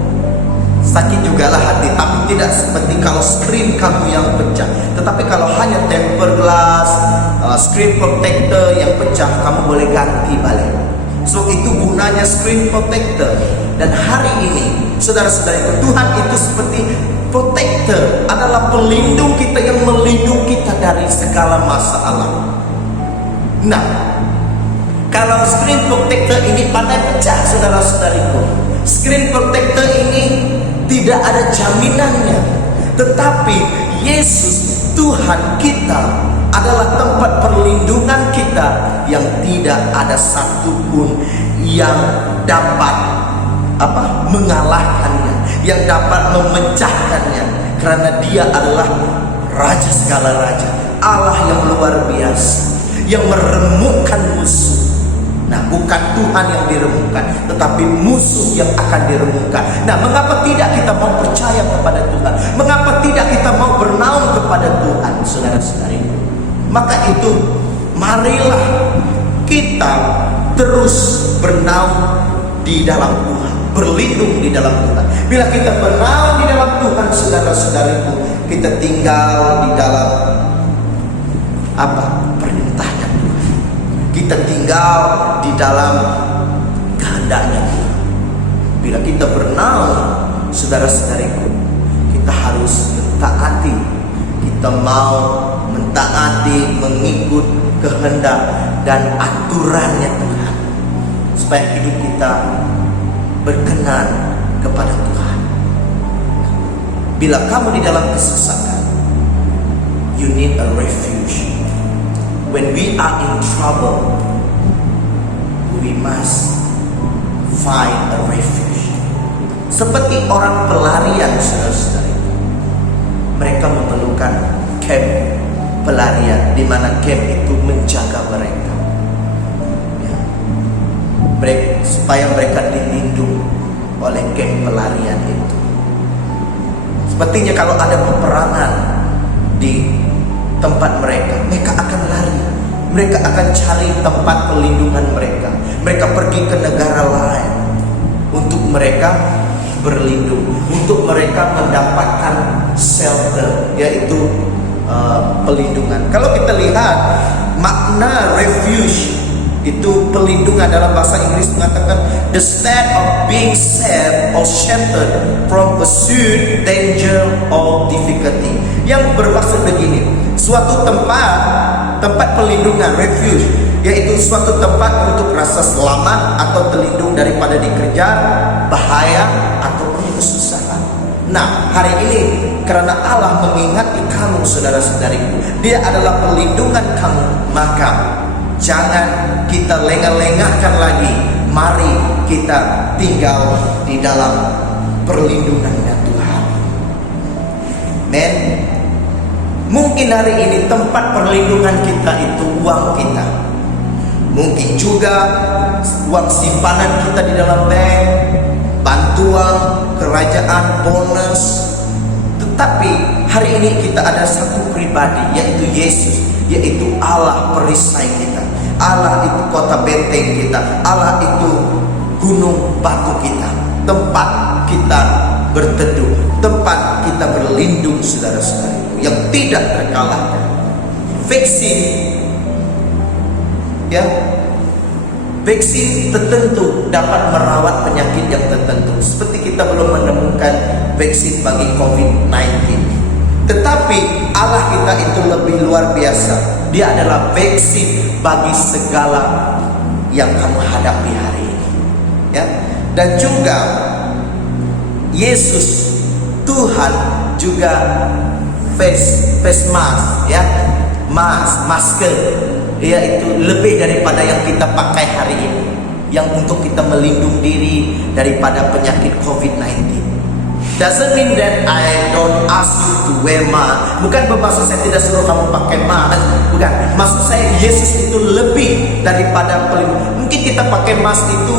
sakit jugalah hati. Tapi tidak seperti kalau screen kamu yang pecah. Tetapi kalau hanya tempered glass, screen protector yang pecah, kamu boleh ganti balik. So itu gunanya screen protector. Dan hari ini, saudara-saudara, Tuhan itu seperti protector, adalah pelindung kita yang melindungi kita dari segala masalah. Nah, kalau screen protector ini pandai pecah, saudara-saudariku, screen protector ini tidak ada jaminannya. Tetapi Yesus Tuhan kita adalah tempat perlindungan kita yang tidak ada satupun yang dapat mengalahkannya, yang dapat memecahkannya, karena Dia adalah Raja segala raja, Allah yang luar biasa, yang meremukkan musuh. Nah, bukan Tuhan yang diremukkan, tetapi musuh yang akan diremukkan. Nah, mengapa tidak kita mau percaya kepada Tuhan? Mengapa tidak kita mau bernaung kepada Tuhan, saudara-saudariku? Maka itu, marilah kita terus bernaung di dalam Tuhan, berlindung di dalam Tuhan. Bila kita bernaung di dalam Tuhan, saudara-saudariku, kita tinggal di dalam perintahnya Tuhan. Kita tinggal di dalam kehendaknya Tuhan. Bila kita bernaung, saudara-saudariku, kita harus mentaati. Kita mau mentaati, mengikut kehendak dan aturannya Tuhan, supaya hidup kita berkenan kepada Tuhan. Bila kamu di dalam kesesatan, you need a refuge. When we are in trouble, we must find a refuge. Seperti orang pelarian, saudara-saudara, mereka memerlukan camp pelarian, di mana camp itu menjaga mereka, ya. Supaya mereka dilindungi oleh camp pelarian itu. Sepertinya kalau ada peperangan di tempat mereka, mereka akan lari, mereka akan cari tempat perlindungan mereka. Mereka pergi ke negara lain untuk mereka berlindung, untuk mereka mendapatkan shelter, yaitu pelindungan. Kalau kita lihat makna refuge, itu pelindungan, dalam bahasa Inggris mengatakan the state of being safe or sheltered from pursuit, danger or difficulty. Yang bermaksud begini, suatu tempat pelindungan, refuge, yaitu suatu tempat untuk rasa selamat atau terlindung daripada dikejar, bahaya ataupun kesusahan. Nah, hari ini karena Allah mengingati kamu, saudara-saudariku, Dia adalah perlindungan kamu, maka jangan kita lengah-lengahkan lagi. Mari kita tinggal di dalam perlindungannya Tuhan. Men, mungkin hari ini tempat perlindungan kita itu uang kita. Mungkin juga uang simpanan kita di dalam bank, bantuan kerajaan, bonus. Tetapi hari ini kita ada satu pribadi, yaitu Yesus, yaitu Allah perisai kita. Allah itu kota benteng kita, Allah itu gunung batu kita, tempat kita berteduh, tempat kita berlindung, saudara-saudariku, yang tidak terkalahkan. Vaksin, ya, vaksin tertentu dapat merawat penyakit yang tertentu. Seperti kita belum menemukan vaksin bagi COVID-19. Tetapi Allah kita itu lebih luar biasa. Dia adalah vaksin bagi segala yang kamu hadapi hari ini, ya. Dan juga Yesus Tuhan juga face mask, ya, masker, yaitu lebih daripada yang kita pakai hari ini, yang untuk kita melindungi diri daripada penyakit COVID-19. Doesn't mean that I don't ask you to wear mask. Bukan bermaksud saya tidak suruh kamu pakai mask. Bukan. Maksud saya Yesus itu lebih daripada pelindung. Mungkin kita pakai mask itu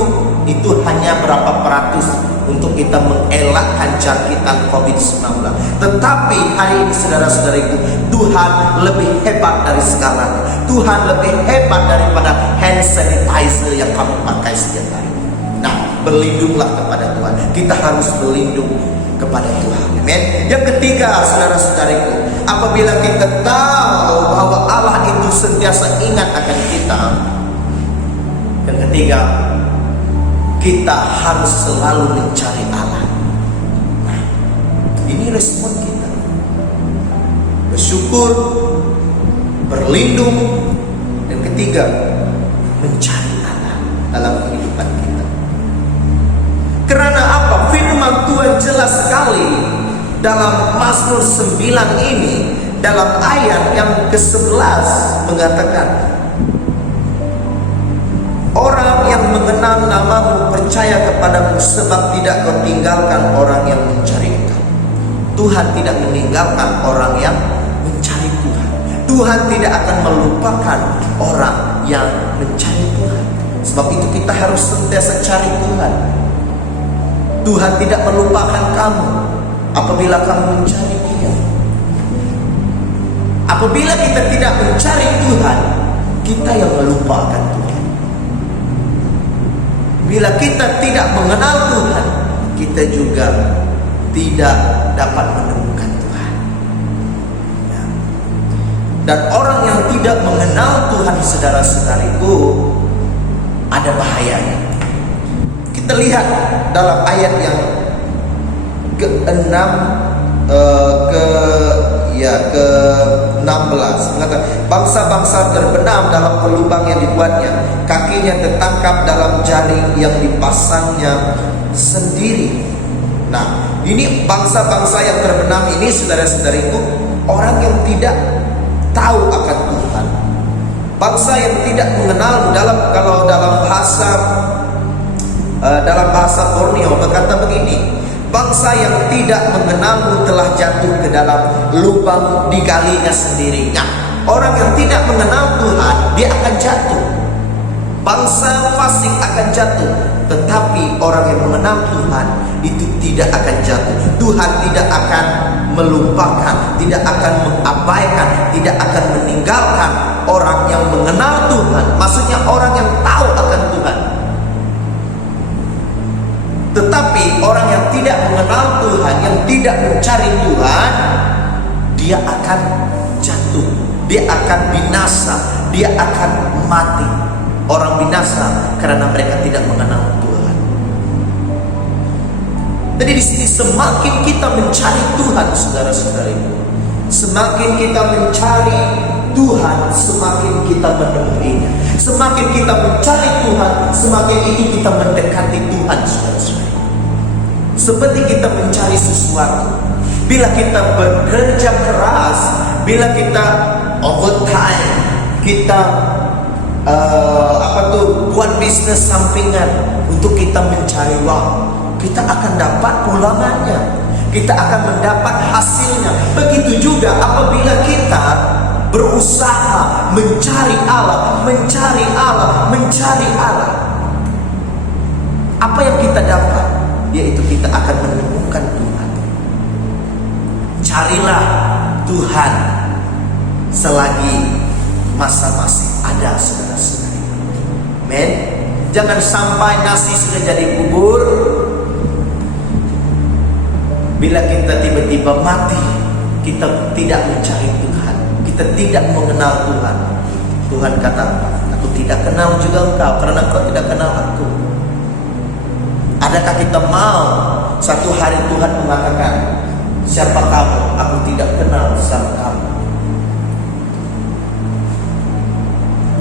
itu hanya berapa peratus untuk kita mengelakkan jangkitan COVID-19. Tetapi hari ini saudara-saudariku, Tuhan lebih hebat dari segalanya. Tuhan lebih hebat daripada hand sanitizer yang kamu pakai setiap hari. Nah, berlindunglah kepada Tuhan. Kita harus berlindung kepada Tuhan. Amin. Yang ketiga, saudara-saudariku, apabila kita tahu bahwa Allah itu sentiasa ingat akan kita. Yang ketiga, kita harus selalu mencari Allah. Nah, ini respon kita. Bersyukur, berlindung, dan ketiga, mencari Allah dalam kehidupan kita. Karena apa? Firman Tuhan jelas sekali dalam Mazmur 9 ini, dalam ayat yang ke-11 mengatakan, orang yang mengenal namamu percaya kepadamu, sebab tidak kau tinggalkan orang yang mencari engkau. Tuhan tidak meninggalkan orang yang mencari Tuhan. Tuhan tidak akan melupakan orang yang mencari Tuhan. Sebab itu kita harus sentiasa cari Tuhan. Tuhan tidak melupakan kamu apabila kamu mencari Dia. Apabila kita tidak mencari Tuhan, kita yang melupakan Tuhan. Bila kita tidak mengenal Tuhan, kita juga tidak dapat menemukan Tuhan. Ya. Dan orang yang tidak mengenal Tuhan, saudara-saudariku, ada bahayanya. Kita lihat dalam ayat yang ke-6 ke-16 mengatakan, bangsa-bangsa terbenam dalam pelubang yang dibuatnya, kakinya tertangkap dalam jaring yang dipasangnya sendiri. Nah, ini bangsa-bangsa yang terbenam ini, saudara-saudariku, orang yang tidak tahu akan Tuhan, bangsa yang tidak mengenal. Kalau dalam bahasa Borneo berkata begini, bangsa yang tidak mengenalmu telah jatuh ke dalam lubang digalinya sendiri. Nah, orang yang tidak mengenal Tuhan, dia akan jatuh. Bangsa fasik akan jatuh. Tetapi orang yang mengenal Tuhan itu tidak akan jatuh. Tuhan tidak akan melupakan, tidak akan mengabaikan, tidak akan meninggalkan orang yang mengenal Tuhan. Maksudnya orang yang tahu akan Tuhan. Tetapi orang yang tidak mengenal Tuhan, yang tidak mencari Tuhan, dia akan jatuh, dia akan binasa, dia akan mati. Orang binasa karena mereka tidak mengenal Tuhan. Jadi di sini semakin kita mencari Tuhan, saudara-saudariku, semakin kita mencari Tuhan, semakin kita menemuinya. Semakin kita mencari Tuhan, semakin itu kita mendekati Tuhan, saudara-saudara. Seperti kita mencari sesuatu. Bila kita bekerja keras, bila kita overtime, kita buat bisnis sampingan untuk kita mencari uang, kita akan dapat pulangannya, kita akan mendapat hasilnya. Begitu juga apabila kita berusaha mencari Allah, mencari Allah, mencari Allah, apa yang kita dapat? Yaitu kita akan menemukan Tuhan. Carilah Tuhan selagi masa masih ada, saudara-saudari. Amen. Jangan sampai nasi sudah jadi bubur, bila kita tiba-tiba mati, kita tidak mencari Tuhan, kita tidak mengenal Tuhan. Tuhan kata, aku tidak kenal juga engkau, karena engkau tidak kenal aku. Adakah kita mau satu hari Tuhan mengatakan, siapa kamu? Aku tidak kenal sama kamu.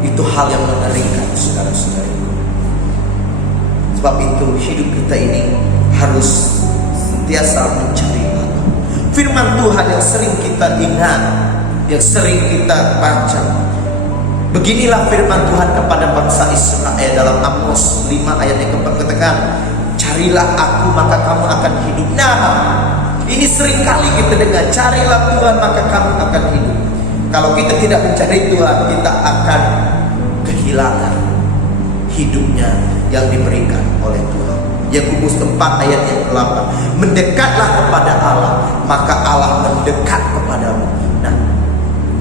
Itu hal yang mengerikan, saudara-saudari. Sebab itu hidup kita ini harus sentiasa mencari Allah. Firman Tuhan yang sering kita ingat, yang sering kita baca. Beginilah firman Tuhan kepada bangsa Israel dalam Amos 5 ayat yang keempat, katakan, carilah aku maka kamu akan hidup. Nah, ini sering kali kita dengar, carilah Tuhan maka kamu akan hidup. Kalau kita tidak mencari Tuhan, kita akan kehilangan hidupnya yang diberikan oleh Tuhan. Yakobus 4 ayat yang ke-8. Mendekatlah kepada Allah, maka Allah mendekat kepadamu. Nah,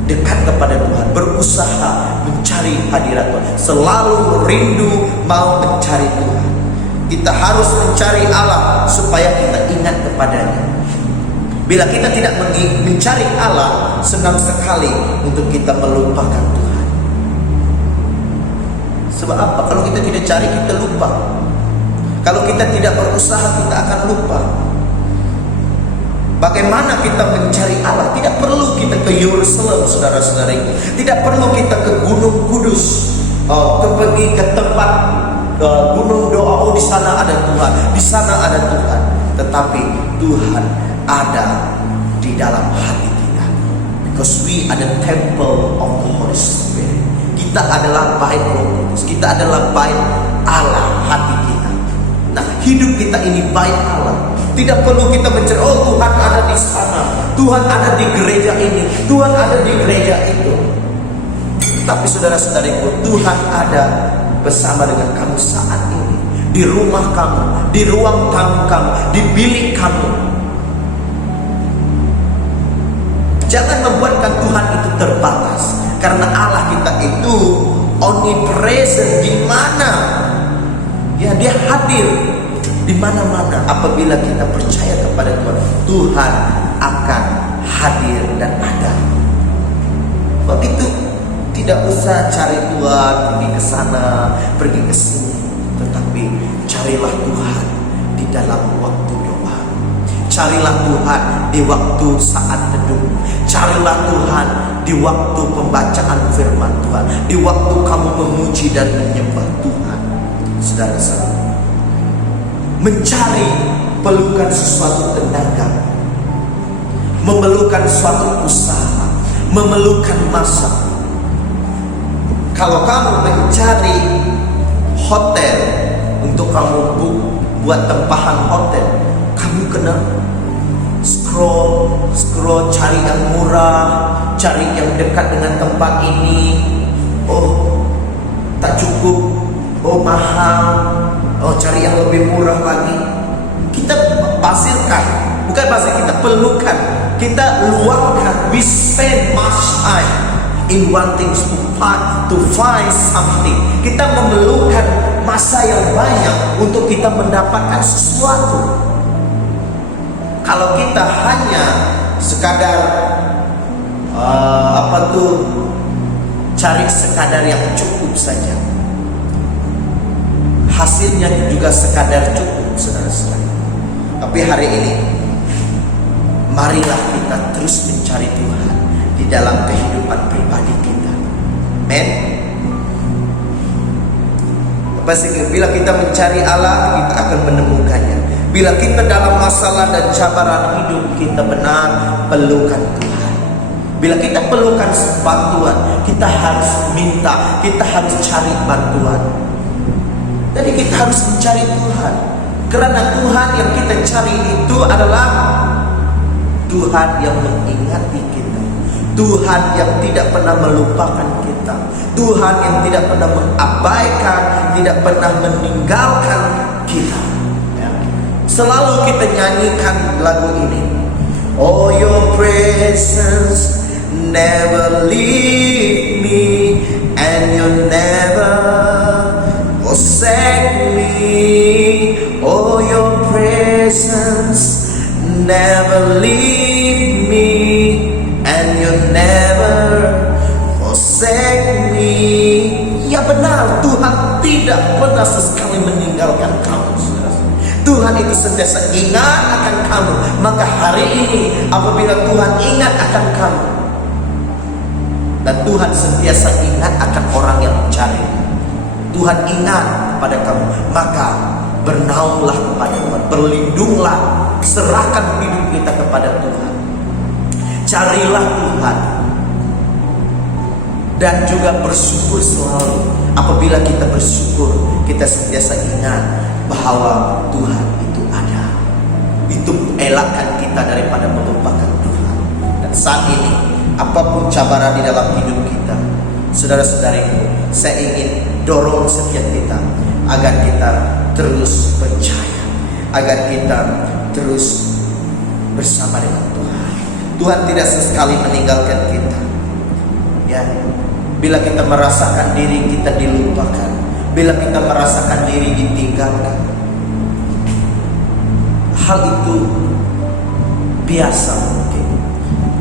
dekat kepada Tuhan, berusaha mencari hadirat Tuhan, selalu rindu mau mencari Tuhan. Kita harus mencari Allah supaya kita ingat kepadanya. Bila kita tidak mencari Allah, senang sekali untuk kita melupakan Tuhan. Sebab apa? Kalau kita tidak cari, kita lupa. Kalau kita tidak berusaha, kita akan lupa. Bagaimana kita mencari Allah? Tidak perlu kita ke Yerusalem, saudara-saudariku. Tidak perlu kita ke Gunung Kudus, pergi ke tempat gunung doa. Oh, di sana ada Tuhan, di sana ada Tuhan. Tetapi Tuhan ada di dalam hati kita. Because we are the temple of the Holy Spirit. Kita adalah bait Roh Kudus. Kita adalah bait Allah, hati kita. Nah, hidup kita ini bait Allah. Tidak perlu kita mencari, oh Tuhan ada di sana, Tuhan ada di gereja ini, Tuhan ada di gereja itu. Tapi saudara-saudariku, Tuhan ada bersama dengan kamu saat ini, di rumah kamu, di ruang tamu kamu, di bilik kamu. Jangan membuatkan Tuhan itu terbatas, karena Allah kita itu omnipresent. Di mana? Ya, dia hadir di mana-mana. Apabila kita percaya kepada Tuhan, Tuhan akan hadir dan ada. Sebab itu tidak usah cari Tuhan, pergi ke sana, pergi ke sini, tetapi carilah Tuhan di dalam waktu doa. Carilah Tuhan di waktu saat teduh. Carilah Tuhan di waktu pembacaan firman Tuhan, di waktu kamu memuji dan menyembah Tuhan. Saudara-saudara, mencari pelukan sesuatu tenaga, memerlukan suatu usaha, memerlukan masa. Kalau kamu mencari hotel untuk kamu buat tempahan hotel, kamu kena scroll cari yang murah, cari yang dekat dengan tempat ini. Oh, tak cukup. Oh, mahal. Oh, cari yang lebih murah lagi. Kita pasirkan, bukan pasir, kita perlukan, kita luangkan. We spend much time in wanting to find something. Kita memerlukan masa yang banyak untuk kita mendapatkan sesuatu. Kalau kita hanya sekadar cari sekadar yang cukup saja, hasilnya juga sekadar cukup, saudara-saudara. Tapi hari ini, marilah kita terus mencari Tuhan di dalam kehidupan pribadi kita. Amen. Bila kita mencari Allah, kita akan menemukannya. Bila kita dalam masalah dan cabaran hidup, kita benar perlukan Tuhan. Bila kita perlukan bantuan, kita harus minta, kita harus cari bantuan. Jadi kita harus mencari Tuhan, karena Tuhan yang kita cari itu adalah Tuhan yang mengingati kita, Tuhan yang tidak pernah melupakan kita, Tuhan yang tidak pernah mengabaikan, tidak pernah meninggalkan kita. Selalu kita nyanyikan lagu ini. Oh, your presence never leave me, and you never forsake me. Oh, your presence never leave me, and you never forsake me. Ya benar, Tuhan tidak pernah sesekali meninggalkan kamu, saudara. Tuhan itu sentiasa ingat akan kamu. Maka hari ini apabila Tuhan ingat akan kamu, dan Tuhan sentiasa ingat akan orang yang mencari, Tuhan ingat pada kamu, maka bernaunglah kepada Tuhan, berlindunglah, serahkan hidup kita kepada Tuhan. Carilah Tuhan, dan juga bersyukur selalu. Apabila kita bersyukur, kita sentiasa ingat bahwa Tuhan itu ada. Itu elakkan kita daripada melupakan Tuhan. Dan saat ini, apapun cabaran di dalam hidup kita, saudara-saudariku, saya ingin dorong setiap kita agar kita terus percaya, agar kita terus bersama dengan Tuhan. Tuhan tidak sesekali meninggalkan kita. Ya, bila kita merasakan diri kita dilupakan, bila kita merasakan diri ditinggalkan, hal itu biasa mungkin.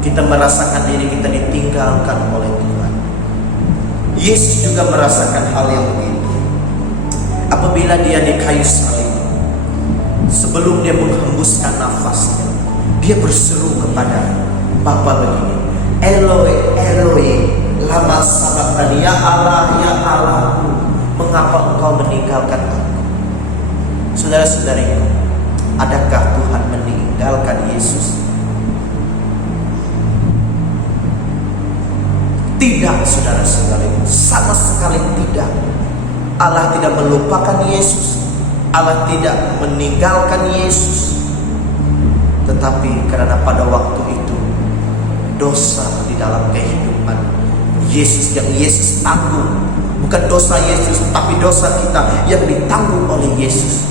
Kita merasakan diri kita ditinggalkan oleh Tuhan. Yesus juga merasakan hal yang begitu. Apabila dia di kayu salib, sebelum dia menghembuskan nafasnya, dia berseru kepada Bapa begini, Eloi, Eloi, lama sabachthani, ya Allahku, mengapa engkau meninggalkan aku? Saudara-saudariku, adakah Tuhan meninggalkan Yesus? Tidak, saudara-saudariku, sama sekali tidak. Allah tidak melupakan Yesus, Allah tidak meninggalkan Yesus. Tetapi karena pada waktu itu dosa di dalam kehidupan Yesus yang Yesus tanggung, bukan dosa Yesus tapi dosa kita yang ditanggung oleh Yesus,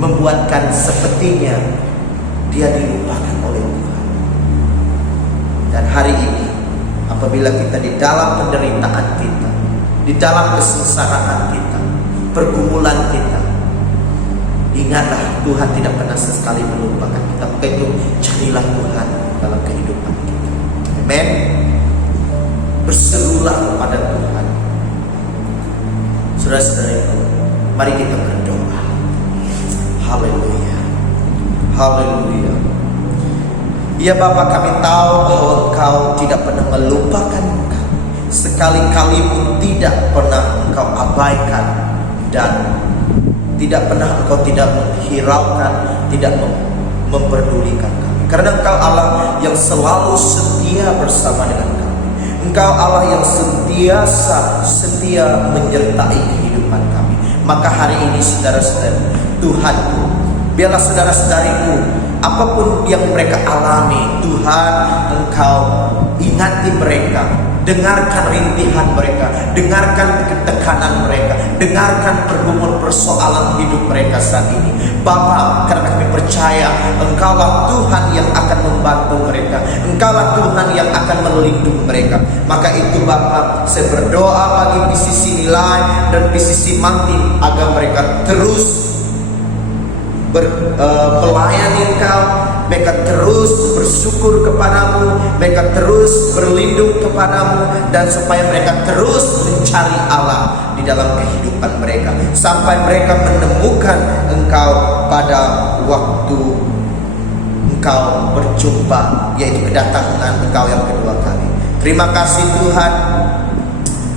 membuatkan sepertinya dia dilupakan oleh Tuhan. Dan hari ini apabila kita di dalam penderitaan kita, di dalam kesengsaraan kita, pergumulan kita, ingatlah Tuhan tidak pernah sesekali melupakan kita. Maka itu carilah Tuhan dalam kehidupan kita. Amen. Berserulah kepada Tuhan. Saudara-saudara, mari kita berdoa. Haleluya, haleluya. Ya Bapa, kami tahu bahwa Engkau tidak pernah melupakan kami. Sekali-kali pun tidak pernah Engkau abaikan, dan tidak pernah Engkau tidak menghiraukan, tidak memperdulikan kami. Karena Engkau Allah yang selalu setia bersama dengan kami. Engkau Allah yang sentiasa setia menyertai kehidupan kami. Maka hari ini saudara-saudara, Tuhanku, biarlah saudara-saudariku, apapun yang mereka alami, Tuhan Engkau ingati mereka. Dengarkan rintihan mereka, dengarkan ketekanan mereka, dengarkan pergumulan persoalan hidup mereka saat ini. Bapa, karena kami percaya Engkaulah Tuhan yang akan membantu mereka, Engkaulah Tuhan yang akan melindungi mereka. Maka itu Bapa, saya berdoa bagi PCC Nilai dan PCC Mantin agar mereka terus melayani Engkau, mereka terus bersyukur kepadamu, mereka terus berlindung kepadamu, dan supaya mereka terus mencari Allah di dalam kehidupan mereka sampai mereka menemukan Engkau pada waktu Engkau berjumpa, yaitu kedatangan Engkau yang kedua kali. Terima kasih Tuhan.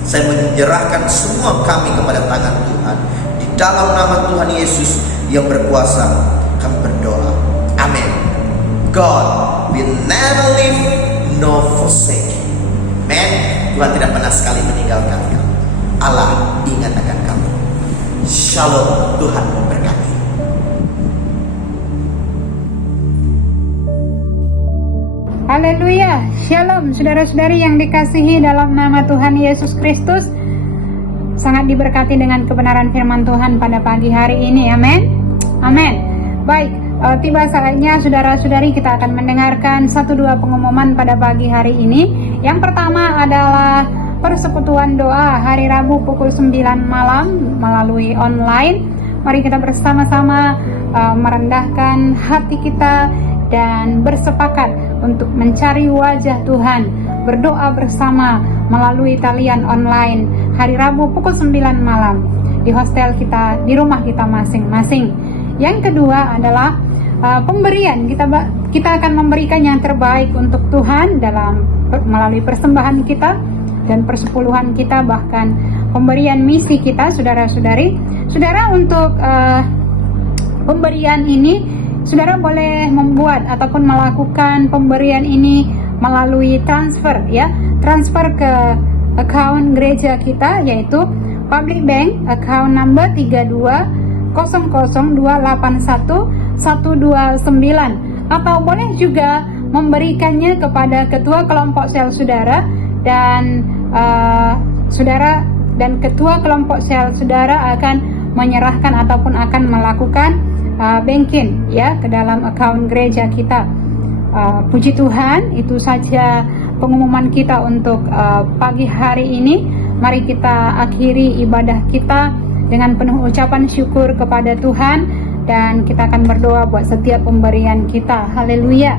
Saya menyerahkan semua kami kepada tangan Tuhan. Di dalam nama Tuhan Yesus yang berkuasa kami berdoa. Amin. God will never leave nor forsake you. Amen. Tuhan tidak pernah sekali meninggalkan kamu. Allah ingat akan kamu. Shalom. Tuhan memberkati. Haleluya. Shalom saudara-saudari yang dikasihi dalam nama Tuhan Yesus Kristus. Sangat diberkati dengan kebenaran firman Tuhan pada pagi hari ini. Amin. Amin. Baik, tiba saatnya saudara-saudari kita akan mendengarkan 1-2 pengumuman pada pagi hari ini. Yang pertama adalah persekutuan doa hari Rabu pukul 9 malam melalui online. Mari kita bersama-sama merendahkan hati kita dan bersepakat untuk mencari wajah Tuhan, berdoa bersama melalui talian online hari Rabu pukul 9 malam di hostel kita, di rumah kita masing-masing. Yang kedua adalah pemberian. Kita akan memberikan yang terbaik untuk Tuhan melalui persembahan kita dan persepuluhan kita, bahkan pemberian misi kita, saudara-saudari. Saudara, untuk pemberian ini, saudara boleh membuat ataupun melakukan pemberian ini melalui transfer, ya, transfer ke account gereja kita, yaitu Public Bank account number 3200281129, atau boleh juga memberikannya kepada ketua kelompok sel saudara, dan saudara dan ketua kelompok sel saudara akan menyerahkan ataupun akan melakukan banking ya ke dalam account gereja kita. Puji Tuhan, itu saja pengumuman kita untuk pagi hari ini. Mari kita akhiri ibadah kita dengan penuh ucapan syukur kepada Tuhan, dan kita akan berdoa buat setiap pemberian kita. Haleluya,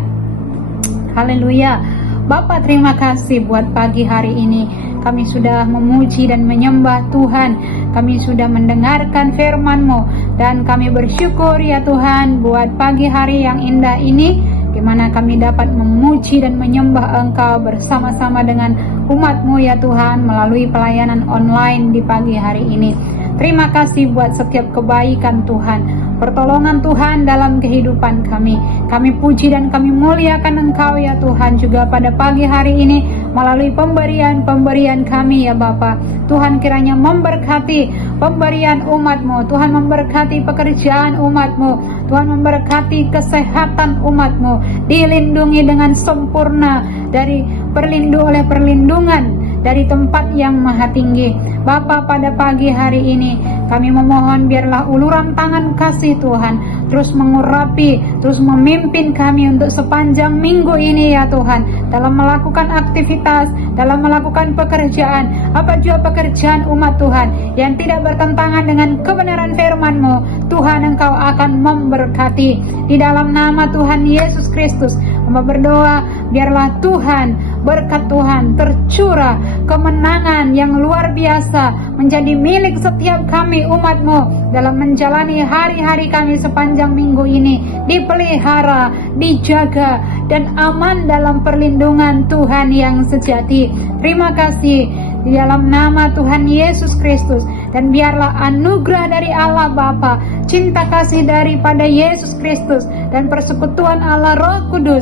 haleluya. Bapa, terima kasih buat pagi hari ini. Kami sudah memuji dan menyembah Tuhan. Kami sudah mendengarkan firman-Mu, dan kami bersyukur ya Tuhan buat pagi hari yang indah ini, di mana kami dapat memuji dan menyembah Engkau bersama-sama dengan umat-Mu ya Tuhan melalui pelayanan online di pagi hari ini. Terima kasih buat setiap kebaikan Tuhan, pertolongan Tuhan dalam kehidupan kami. Kami puji dan kami muliakan Engkau ya Tuhan juga pada pagi hari ini melalui pemberian kami ya Bapa. Tuhan kiranya memberkati pemberian umat-Mu, Tuhan memberkati pekerjaan umat-Mu, Tuhan memberkati kesehatan umat-Mu, dilindungi dengan sempurna oleh perlindungan dari tempat yang maha tinggi. Bapa, pada pagi hari ini kami memohon biarlah uluran tangan kasih Tuhan terus mengurapi, terus memimpin kami untuk sepanjang minggu ini ya Tuhan, dalam melakukan aktivitas, dalam melakukan pekerjaan, apa juga pekerjaan umat Tuhan yang tidak bertentangan dengan kebenaran firman-Mu. Tuhan, Engkau akan memberkati. Di dalam nama Tuhan Yesus Kristus hamba berdoa, biarlah Tuhan, berkat Tuhan tercurah, kemenangan yang luar biasa menjadi milik setiap kami umat-Mu dalam menjalani hari-hari kami sepanjang minggu ini, dipelihara, dijaga, dan aman dalam perlindungan Tuhan yang sejati. Terima kasih di dalam nama Tuhan Yesus Kristus, dan biarlah anugerah dari Allah Bapa, cinta kasih daripada Yesus Kristus, dan persekutuan Allah Roh Kudus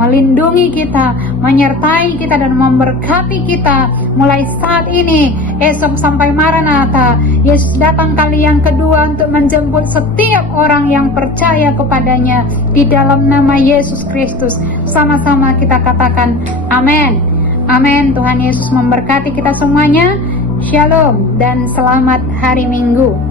melindungi kita, menyertai kita, dan memberkati kita mulai saat ini, esok sampai Maranatha. Yesus datang kali yang kedua untuk menjemput setiap orang yang percaya kepadanya. Di dalam nama Yesus Kristus, sama-sama kita katakan amin. Amin. Tuhan Yesus memberkati kita semuanya. Shalom dan selamat hari Minggu.